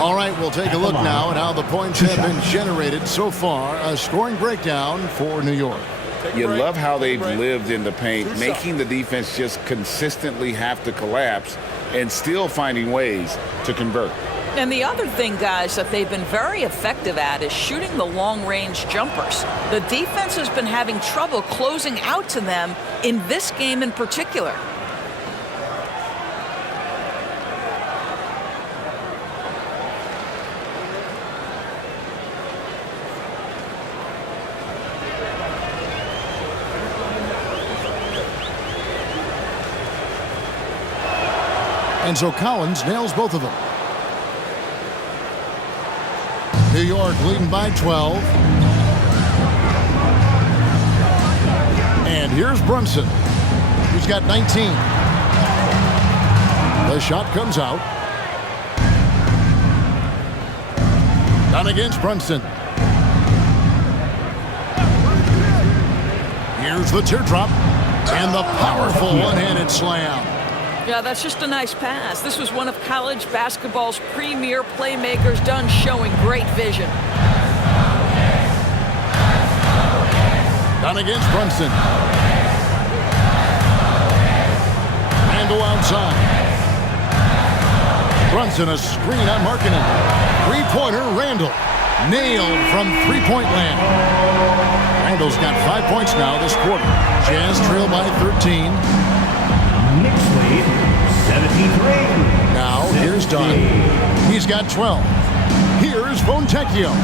All right, we'll take a look now at how the points have been generated so far. A scoring breakdown for New York. You love how they've lived in the paint, making the defense just consistently have to collapse and still finding ways to convert. And the other thing, guys, that they've been very effective at is shooting the long-range jumpers. The defense has been having trouble closing out to them in this game in particular. And so Collins nails both of them. New York leading by 12. And here's Brunson, who's got 19. The shot comes out. Down against Brunson. Here's the teardrop and the powerful one-handed slam. Yeah, that's just a nice pass. This was one of college basketball's premier playmakers, Dunn showing great vision. Down against Brunson. Randall outside. Brunson a screen on Markkanen. Three-pointer, Randall. Nailed from three-point land. Randall's got 5 points now this quarter. Jazz trail by 13. Knicks lead, 73. Now, here's Dunn. He's got 12. Here's Fontecchio.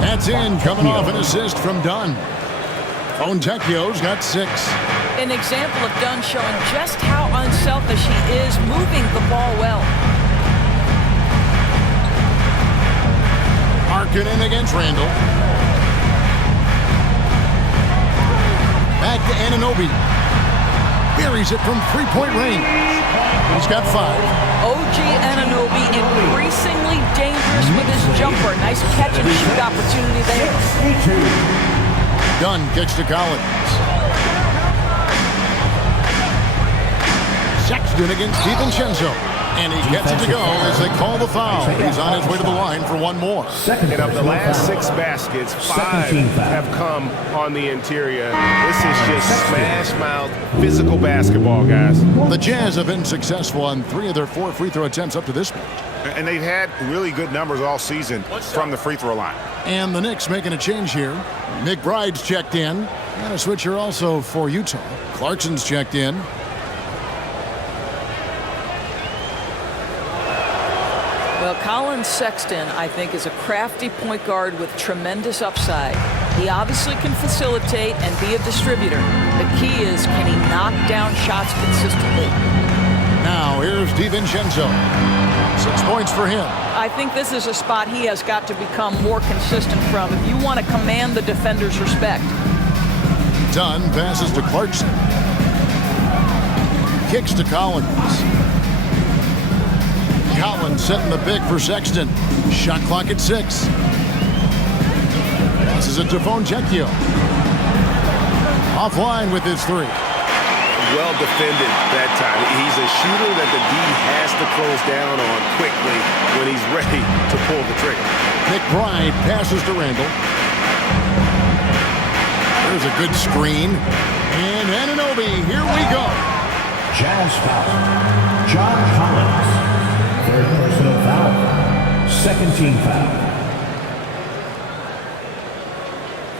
That's in, coming off an assist from Dunn. Fontecchio's got 6. An example of Dunn showing just how unselfish he is, moving the ball well. Markkanen against Randall. Back to Anunoby. Buries it from three-point range. He's got 5. OG Anunoby increasingly dangerous with his jumper. Nice catch and shoot opportunity there. Dunn kicks to Collins. Sexton against DiVincenzo. And he gets it to go as they call the foul. He's on his way to the line for one more. And of the last 6 baskets, 5 have come on the interior. This is just smash-mouth, physical basketball, guys. The Jazz have been successful on 3 of their 4 free throw attempts up to this point. And they've had really good numbers all season from the free throw line. And the Knicks making a change here. McBride's checked in. And a switcher also for Utah. Clarkson's checked in. Well, Colin Sexton, I think, is a crafty point guard with tremendous upside. He obviously can facilitate and be a distributor. The key is, can he knock down shots consistently? Now here's DiVincenzo. 6 points for him. I think this is a spot he has got to become more consistent from if you want to command the defender's respect. Dunn passes to Clarkson. Kicks to Collins. Collins setting the pick for Sexton. Shot clock at 6. Passes it to Fontecchio. Offline with his 3. Well defended that time. He's a shooter that the D has to close down on quickly when he's ready to pull the trigger. McBride passes to Randall. There's a good screen. And Anunoby, here we go. Jazz foul. John Collins. Third personal foul. Second team foul.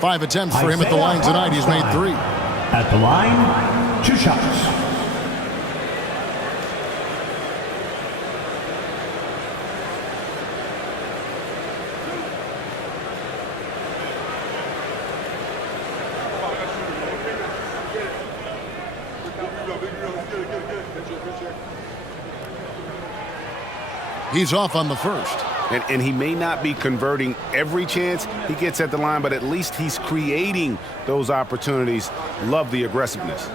5 attempts for him at the line tonight. He's made 3. At the line, 2 shots. He's off on the first. And he may not be converting every chance he gets at the line, but at least he's creating those opportunities. Love the aggressiveness.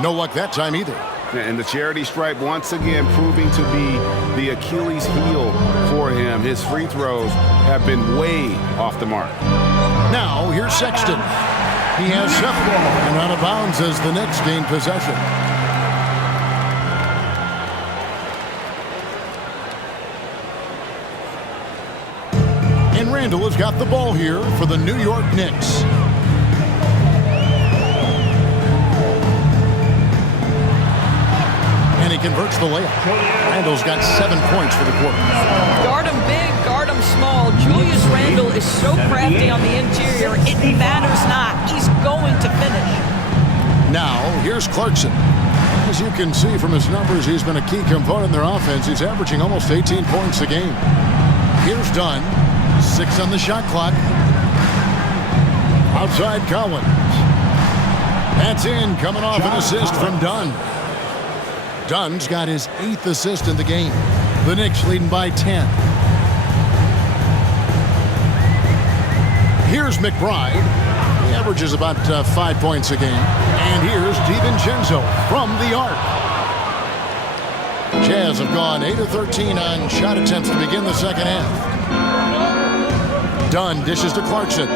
No luck that time either. And the charity stripe once again proving to be the Achilles heel for him. His free throws have been way off the mark. Now here's Sexton. He has 7 and out of bounds as the Knicks gain possession. And Randall has got the ball here for the New York Knicks. And he converts the layup. Randall's got 7 points for the quarter. Guard him big, guard him small. Julius Randle is so crafty on the interior, it matters not. He's going to finish. Now, here's Clarkson. As you can see from his numbers, he's been a key component in their offense. He's averaging almost 18 points a game. Here's Dunn. 6 on the shot clock. Outside Collins. That's in, coming off an assist from Dunn. Dunn's got his 8th assist in the game. The Knicks leading by 10. Here's McBride. He averages about 5 points a game. And here's DiVincenzo from the arc. Jazz have gone 8 of 13 on shot attempts to begin the second half. Dunn dishes to Clarkson.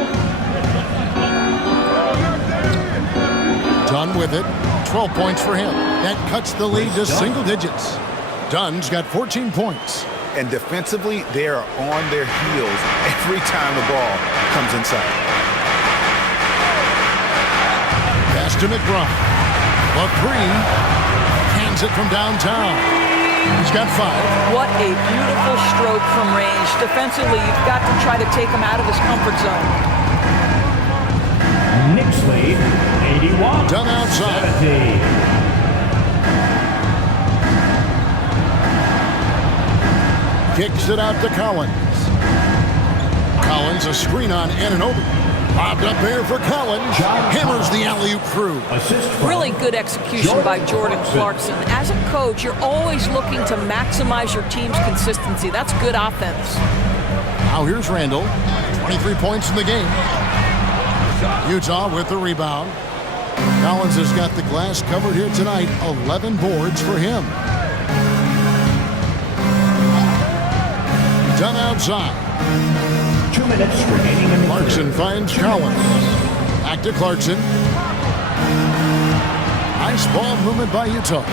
Dunn with it. 12 points for him. That cuts the lead to single digits. Dunn's got 14 points. And defensively, they are on their heels every time the ball comes inside. Pass to McBride. The 3. Hands it from downtown. He's got 5. What a beautiful stroke from range. Defensively, you've got to try to take him out of his comfort zone. Knicks lead, 81. Dunn outside. 70. Kicks it out to Collins. Collins, a screen on Anunoby. Lobbed up there for Collins. Hammers the alley-oop through. Really good execution by Jordan Clarkson. As a coach, you're always looking to maximize your team's consistency. That's good offense. Now here's Randall. 23 points in the game. Utah with the rebound. Collins has got the glass covered here tonight. 11 boards for him. Dunn outside. 2 minutes remaining in the Clarkson finds Collins. Back to Clarkson. Nice ball movement by Utah.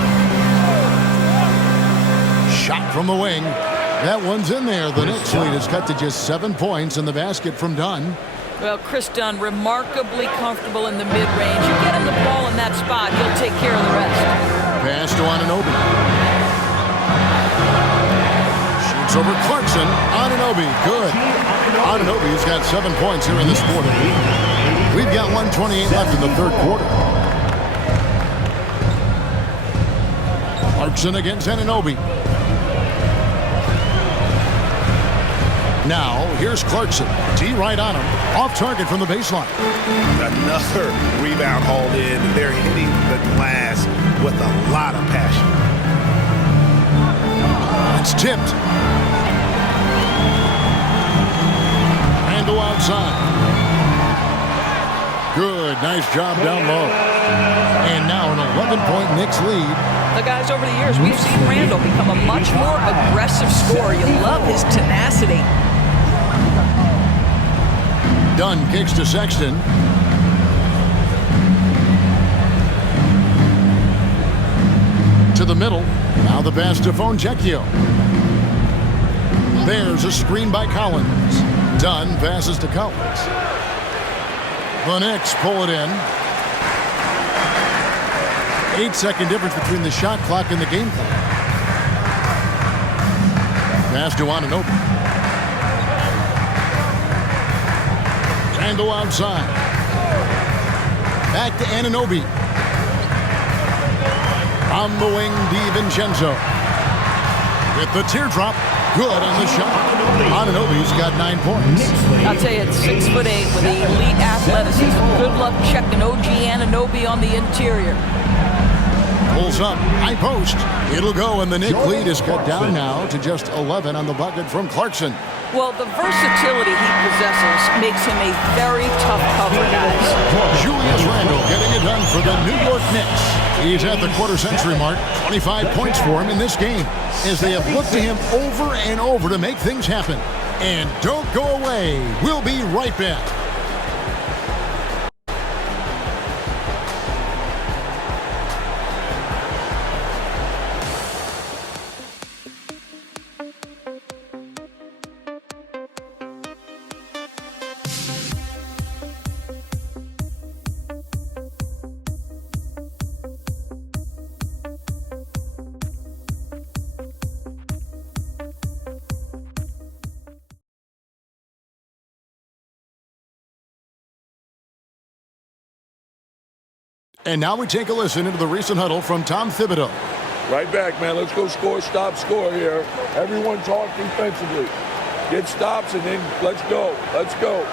Shot from the wing. That one's in there. The Knicks lead is cut to just 7 points in the basket from Dunn. Well, Chris Dunn, remarkably comfortable in the mid-range. You get him the ball in that spot, he'll take care of the rest. Pass to Anunoby. Shoots over Clarkson. Anunoby, good. Anunoby's got 7 points here in this quarter. We've got 1:28 left in the third quarter. Clarkson against Anunoby. Now, here's Clarkson. D right on him. Off target from the baseline. Another rebound hauled in. They're hitting the glass with a lot of passion. It's tipped. Randall outside. Good, nice job down low. And now an 11-point Knicks lead. The guys over the years, we've seen Randall become a much more aggressive scorer. You love his tenacity. Dunn kicks to Sexton. To the middle. Now the pass to Fontecchio. There's a screen by Collins. Dunn passes to Collins. The Knicks pull it in. 8-second difference between the shot clock and the game clock. Pass to Anunoby. Randall outside. Back to Anunoby. On the wing, DiVincenzo. With the teardrop. Good on the shot. Anunoby's got 9 points. I'll tell you, it's 6'8" with elite athleticism. Good luck checking OG Anunoby on the interior. Pulls up, high post. It'll go, and the Knicks lead is cut down now to just 11 on the bucket from Clarkson. Well, the versatility he possesses makes him a very tough cover, guys. Julius Randle getting it done for the New York Knicks. He's at the quarter-century mark. 25 points for him in this game, as they have looked to him over and over to make things happen. And don't go away. We'll be right back. And now we take a listen into the recent huddle from Tom Thibodeau. Right back, man. Let's go score, stop, score here. Everyone talk defensively. Get stops and then let's go. Let's go.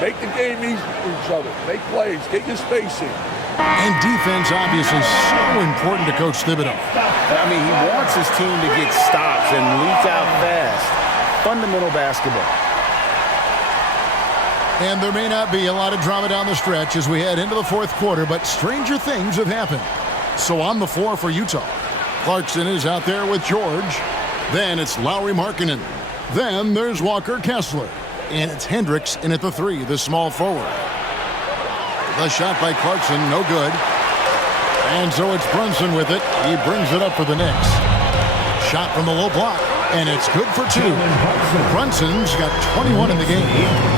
Make the game easy for each other. Make plays. Get your spacing. And defense obviously so important to Coach Thibodeau. I mean, he wants his team to get stops and leak out fast. Fundamental basketball. And there may not be a lot of drama down the stretch as we head into the fourth quarter, but stranger things have happened. So on the floor for Utah, Clarkson is out there with George. Then it's Lauri Markkanen. Then there's Walker Kessler. And it's Hendricks in at the 3, the small forward. The shot by Clarkson, no good. And so it's Brunson with it. He brings it up for the Knicks. Shot from the low block, and it's good for 2. Brunson's got 21 in the game.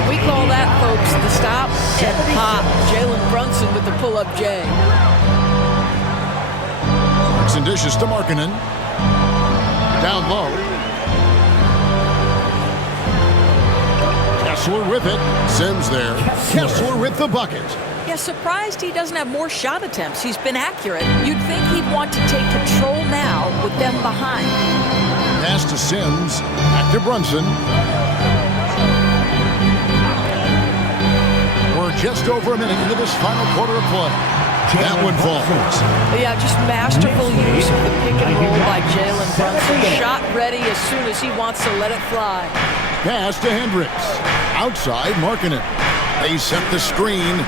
We call that, folks, the stop and pop. Jalen Brunson with the pull-up J. And dishes to Markkanen. Down low. Kessler with it. Sims there. Kessler with the bucket. Yeah, surprised he doesn't have more shot attempts. He's been accurate. You'd think he'd want to take control now with them behind. Pass to Sims. Back to Brunson. We're just over a minute into this final quarter of play. That one falls. Yeah, just masterful use of the pick and roll by Jalen Brunson. Shot ready as soon as he wants to let it fly. Pass to Hendricks. Outside, Markkanen. They set the screen.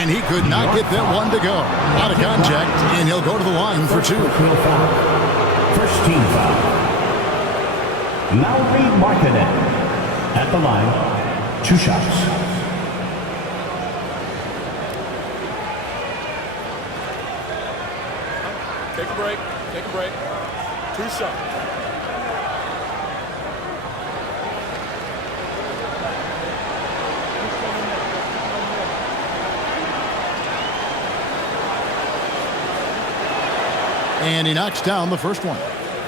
And he could not get that one to go. Out of contact, and he'll go to the line for 2. First team foul. Lauri Markkanen at the line. 2 shots. Take a break. Take a break. 2 shots. And he knocks down the first one.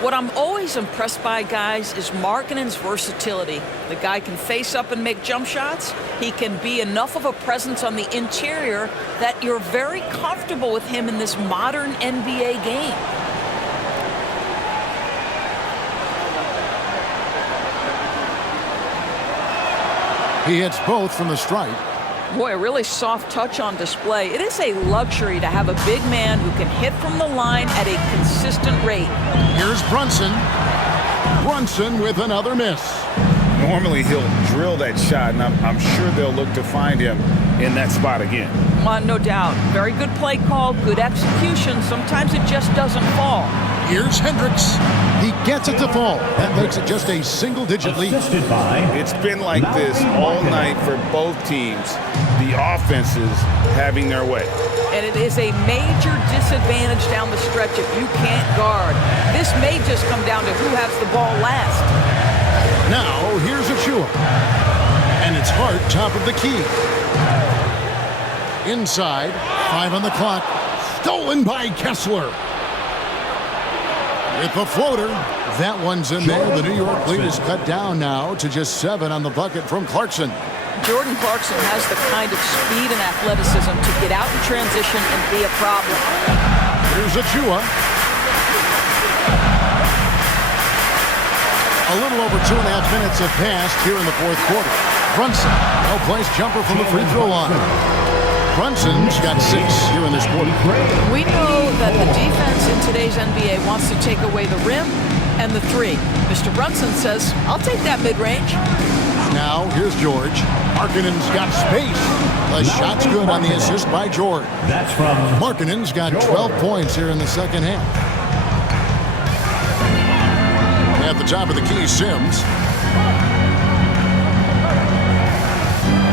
What I'm always impressed by, guys, is Markkanen's versatility. The guy can face up and make jump shots. He can be enough of a presence on the interior that you're very comfortable with him in this modern NBA game. He hits both from the stripe. Boy, a really soft touch on display. It is a luxury to have a big man who can hit from the line at a consistent rate. Here's Brunson. Brunson with another miss. Normally he'll drill that shot, and I'm sure they'll look to find him in that spot again. No doubt. Very good play call, good execution. Sometimes it just doesn't fall. Here's Hendricks. He gets it to fall. That makes it just a single-digit lead. It's been like this all night for both teams. The offenses having their way. And it is a major disadvantage down the stretch if you can't guard. This may just come down to who has the ball last. Now, here's Achua. And it's Hart, top of the key. Inside, 5 on the clock. Stolen by Kessler. With the floater, that one's in there. The New York lead is cut down now to just 7 on the bucket from Clarkson. Jordan Clarkson has the kind of speed and athleticism to get out in transition and be a problem. Here's Achua. A little over 2.5 minutes have passed here in the fourth quarter. Brunson, well-placed jumper from the free throw line. Brunson's got 6 here in this quarter. We know that the defense in today's NBA wants to take away the rim and the 3. Mr. Brunson says, I'll take that mid-range. Now, here's George. Markkanen's got space. The shot's good on the assist by George. That's from Markkanen's got 12 points here in the second half. At the top of the key, Sims.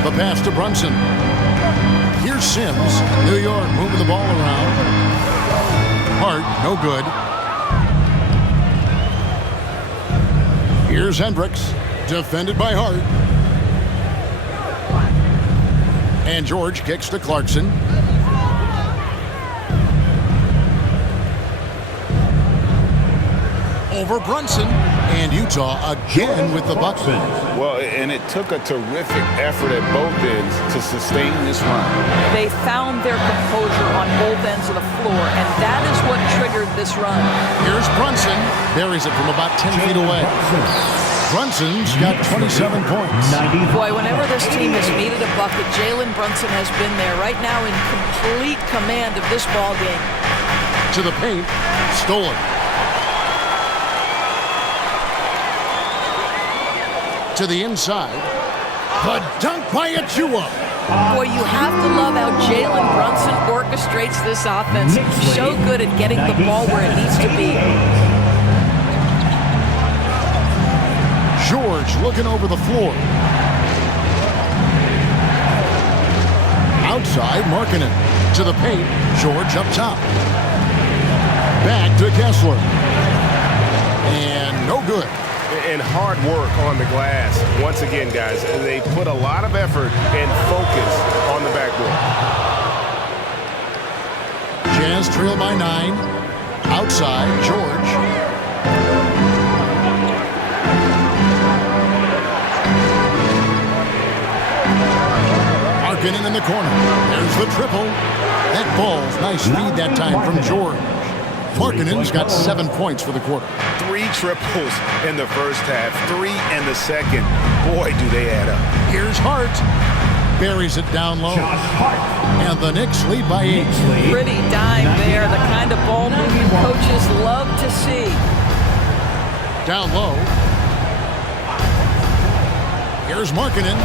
The pass to Brunson. Here's Sims. New York moving the ball around. Hart, no good. Here's Hendricks. Defended by Hart. And George kicks to Clarkson. Over Brunson. And Utah again with the bucket. Well, and it took a terrific effort at both ends to sustain this run. They found their composure on both ends of the floor, and that is what triggered this run. Here's Brunson. Buries it from about 10 feet away. Brunson's got 27 points. Boy, whenever this team has needed a bucket, Jalen Brunson has been there right now in complete command of this ball game. To the paint. Stolen. To the inside. The dunk by Achua. Boy, you have to love how Jalen Brunson orchestrates this offense. So good at getting the ball where it needs to be. George looking over the floor. Outside, Markkanen. To the paint. George up top. Back to Kessler. And no good. And hard work on the glass. Once again, guys, they put a lot of effort and focus on the backboard. Jazz trail by 9. Outside, George. Markkanen in the corner. There's the triple. That ball's nice feed that time from George. Markkanen's got 7 points for the quarter. 3 triples in the first half, 3 in the second. Boy, do they add up. Here's Hart. Buries it down low. And the Knicks lead by 8. Pretty dime there, the kind of ball moving coaches love to see. Down low. Here's Markkanen.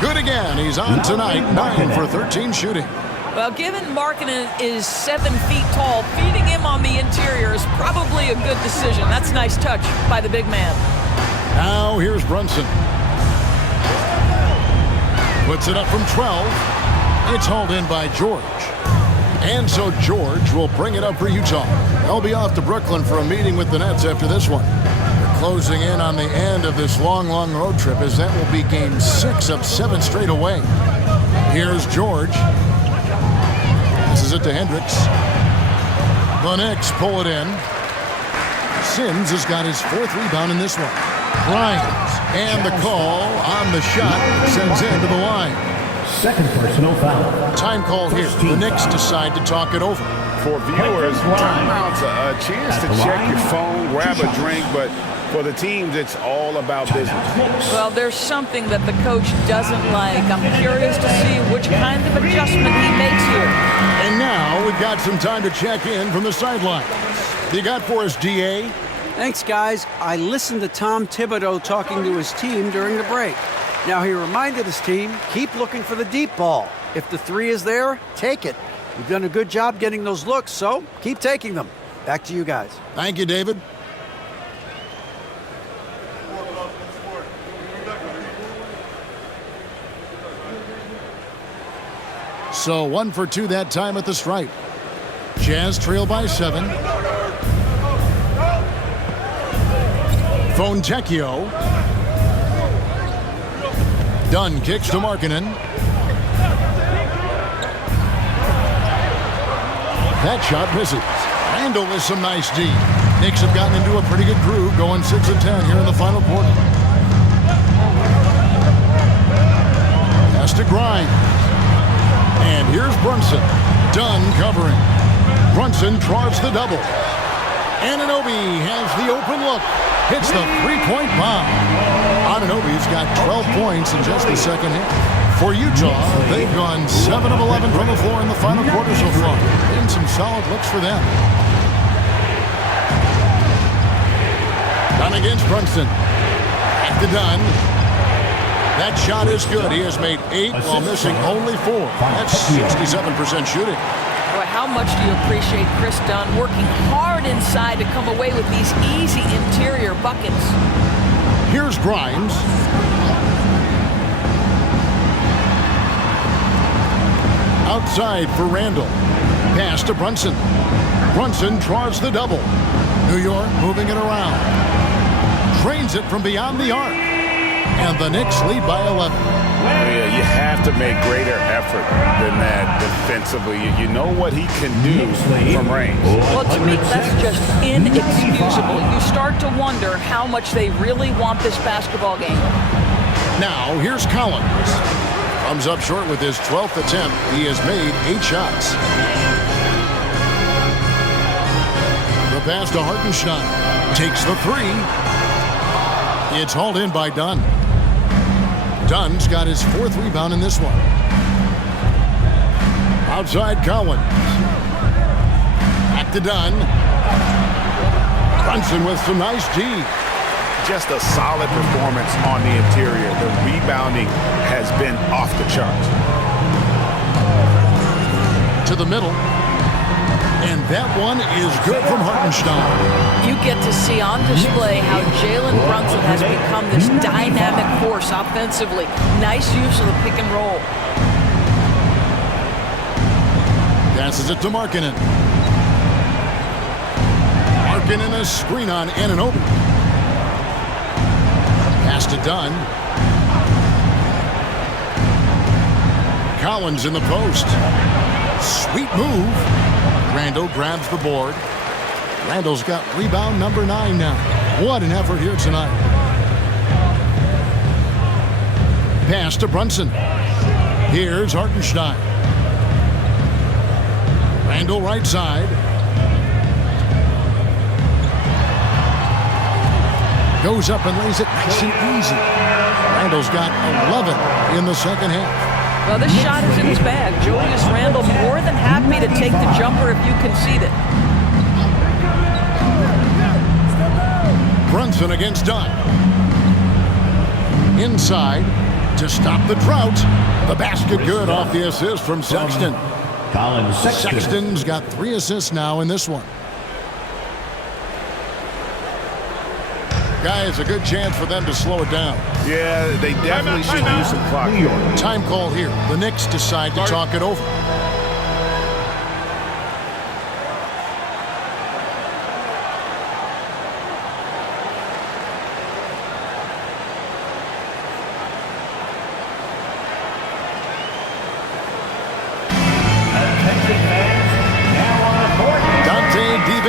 Good again. He's on tonight. 9 for 13 shooting. Well, given Markkanen is 7 feet tall, feeding him on the interior is probably a good decision. That's a nice touch by the big man. Now here's Brunson. Puts it up from 12. It's hauled in by George. And so George will bring it up for Utah. They'll be off to Brooklyn for a meeting with the Nets after this one. They're closing in on the end of this long, long road trip, as that will be game 6 of 7 straight away. Here's George. This is it to Hendricks. The Knicks pull it in. Sims has got his 4th rebound in this one. Grimes, and the call on the shot sends him to the line. 2nd personal foul. Time call here. The Knicks decide to talk it over. For viewers, timeout's a chance to check your phone, grab a drink, but for the teams, it's all about business. Well, there's something that the coach doesn't like. I'm curious to see which kind of adjustment he makes here. And now we've got some time to check in from the sideline. You got for us, DA? Thanks, guys. I listened to Tom Thibodeau talking to his team during the break. Now, he reminded his team, keep looking for the deep ball. If the 3 is there, take it. You've done a good job getting those looks, so keep taking them. Back to you guys. Thank you, David. So 1 for 2 that time at the stripe. Jazz trail by 7. Fontecchio. Dunn kicks to Markkanen. That shot misses. Randall with some nice D. Knicks have gotten into a pretty good groove, going 6 of 10 here in the final quarter. Pass to Grimes. And here's Brunson. Dunn covering. Brunson tries the double. Anunoby has the open look. Hits the 3-point bomb. Anunoby's got 12 points in just the second half. For Utah, they've gone 7 of 11 from the floor in the final quarter so far. And some solid looks for them. Dunn against Brunson. Back to Dunn. That shot is good. He has made 8 while missing only 4. That's 67% shooting. Boy, how much do you appreciate Chris Dunn working hard inside to come away with these easy interior buckets? Here's Grimes. Outside for Randall. Pass to Brunson. Brunson tries the double. New York moving it around. Trains it from beyond the arc. And the Knicks lead by 11. Yeah, you have to make greater effort than that defensively. You know what he can do from range. Well, to me, that's just inexcusable. You start to wonder how much they really want this basketball game. Now, here's Collins. Comes up short with his 12th attempt. He has made 8 shots. The pass to Hartenstein. Takes the 3. It's hauled in by Dunn. Dunn's got his 4th rebound in this one. Outside Collins. Back to Dunn. Brunson with some nice D. Just a solid performance on the interior. The rebounding has been off the charts. To the middle. And that one is good from Hartenstein. You get to see on display how Jalen Brunson has become this dynamic force offensively. Nice use of the pick and roll. Passes it to Markkanen. Markkanen a screen on Anunoby. Pass to Dunn. Collins in the post. Sweet move. Randall grabs the board. Randall's got rebound number 9 now. What an effort here tonight. Pass to Brunson. Here's Hartenstein. Randall right side. Goes up and lays it nice and easy. Randall's got 11 in the second half. Well, this shot is in his bag. Julius Randle more than happy to take the jumper if you concede it. Brunson against Dunn. Inside to stop the drought. The basket good off the assist from Sexton. Collins Sexton's got 3 assists now in this one. Guys, a good chance for them to slow it down. Yeah, they definitely should use some clock. Time call here. The Knicks decide to talk it over.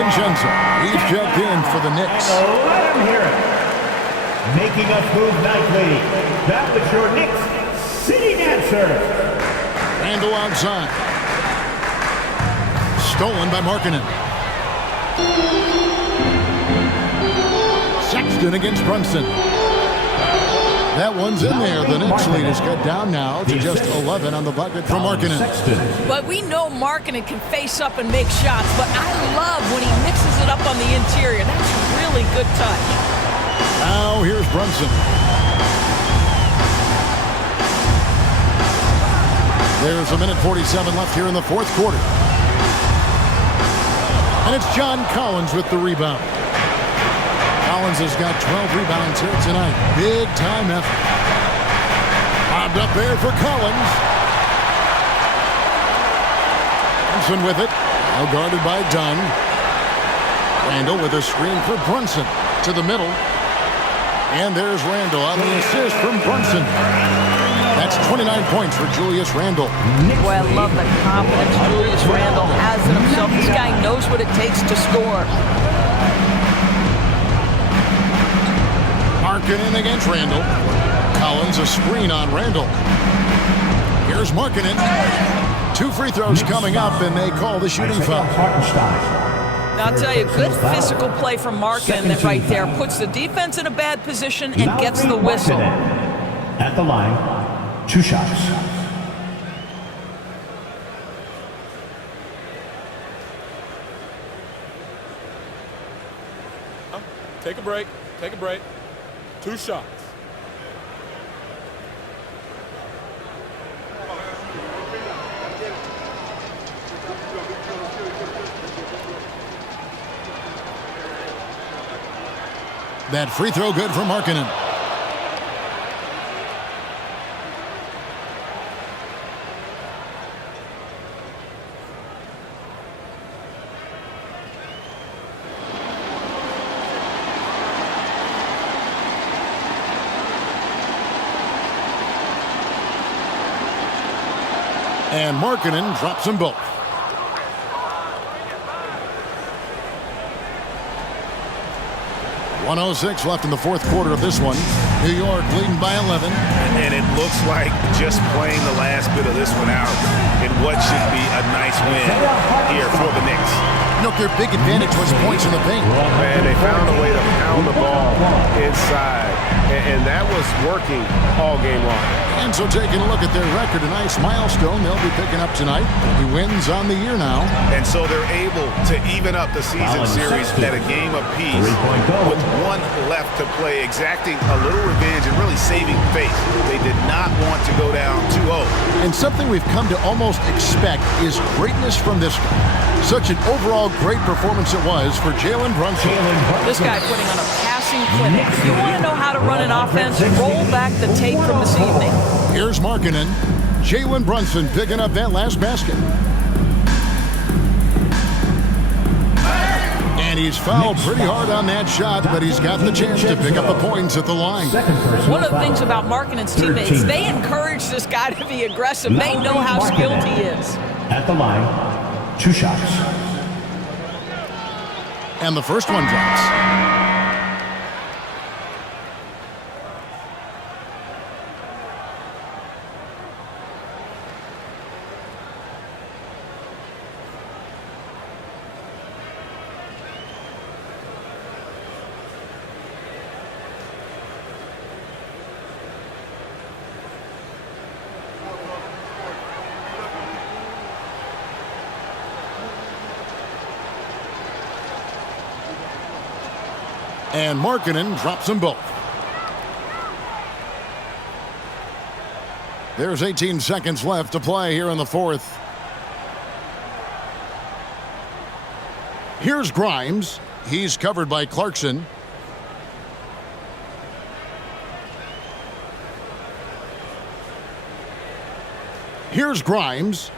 DiVincenzo. He's checked in for the Knicks. Let him hear it. Making us move nightly. That was your Knicks City Dancer. Randall outside. Stolen by Markkanen. Sexton against Brunson. That one's in there. The Knicks lead is cut down now to just 11 on the bucket from Markkanen. But we know Markkanen can face up and make shots, but I love when he mixes it up on the interior. That's a really good touch. Now here's Brunson. There's a minute 47 left here in the fourth quarter. And it's John Collins with the rebound. Collins has got 12 rebounds here tonight. Big time effort. Bobbed up there for Collins. Brunson with it. Now guarded by Dunn. Randall with a screen for Brunson. To the middle. And there's Randall on the assist from Brunson. That's 29 points for Julius Randall. Boy, I love the confidence Julius Randall has in himself. This guy knows what it takes to score. Markkanen against Randall. Collins a screen on Randall. Here's Markkanen. 2 free throws coming up, and they call the shooting foul. Now, I'll tell you, good physical play from Markkanen that right there puts the defense in a bad position and gets the whistle. At the line, 2 shots. Take a break. Take a break. 2 shots. That free throw good for Markkanen. And Markkanen drops them both. 1:06 left in the fourth quarter of this one. New York leading by 11. And it looks like just playing the last bit of this one out in what should be a nice win here for the Knicks. You know, their big advantage was points in the paint. Man, they found a way to pound the ball inside, and that was working all game long. And so taking a look at their record, a nice milestone they'll be picking up tonight. He wins on the year now. And so they're able to even up the season series at a game apiece with 1 left to play, exacting a little revenge and really saving face. They did not want to go down 2-0. And something we've come to almost expect is greatness from this guy. Such an overall great performance it was for Jalen Brunson. This guy putting on a passing clinic. If you want to know how to run an offense, roll back the tape from this evening. Here's Markkanen. Jalen Brunson picking up that last basket. And he's fouled pretty hard on that shot, but he's got the chance to pick up the points at the line. One of the things about Markkanen's teammates, they encourage this guy to be aggressive. They know how skilled he is. At the line, 2 shots. And the first one drops. And Markkanen drops them both. There's 18 seconds left to play here in the fourth. Here's Grimes. He's covered by Clarkson. Here's Grimes.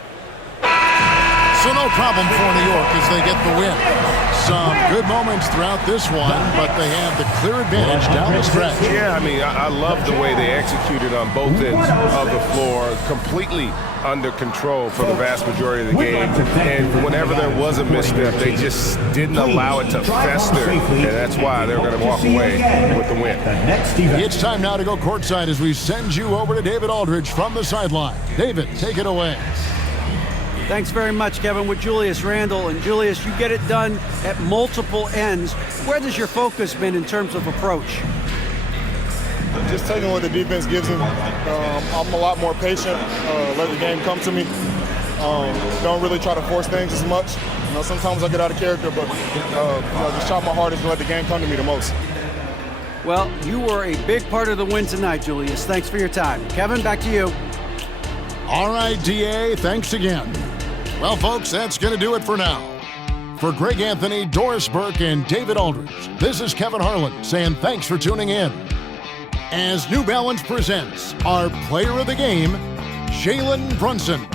So no problem for New York as they get the win. Some good moments throughout this one, but they have the clear advantage down the stretch. Yeah, I mean, I love the way they executed on both ends of the floor, completely under control for the vast majority of the game. And whenever there was a misstep, they just didn't allow it to fester, and that's why they're going to walk away with the win. It's time now to go courtside as we send you over to David Aldridge from the sideline. David, take it away. Thanks very much, Kevin, with Julius Randle. And Julius, you get it done at multiple ends. Where has your focus been in terms of approach? Just taking what the defense gives me. I'm a lot more patient, let the game come to me. Don't really try to force things as much. You know, sometimes I get out of character, but just try my hardest to let the game come to me the most. Well, you were a big part of the win tonight, Julius. Thanks for your time. Kevin, back to you. All right, DA, thanks again. Well, folks, that's going to do it for now. For Greg Anthony, Doris Burke, and David Aldridge, this is Kevin Harlan saying thanks for tuning in. As New Balance presents our player of the game, Jalen Brunson.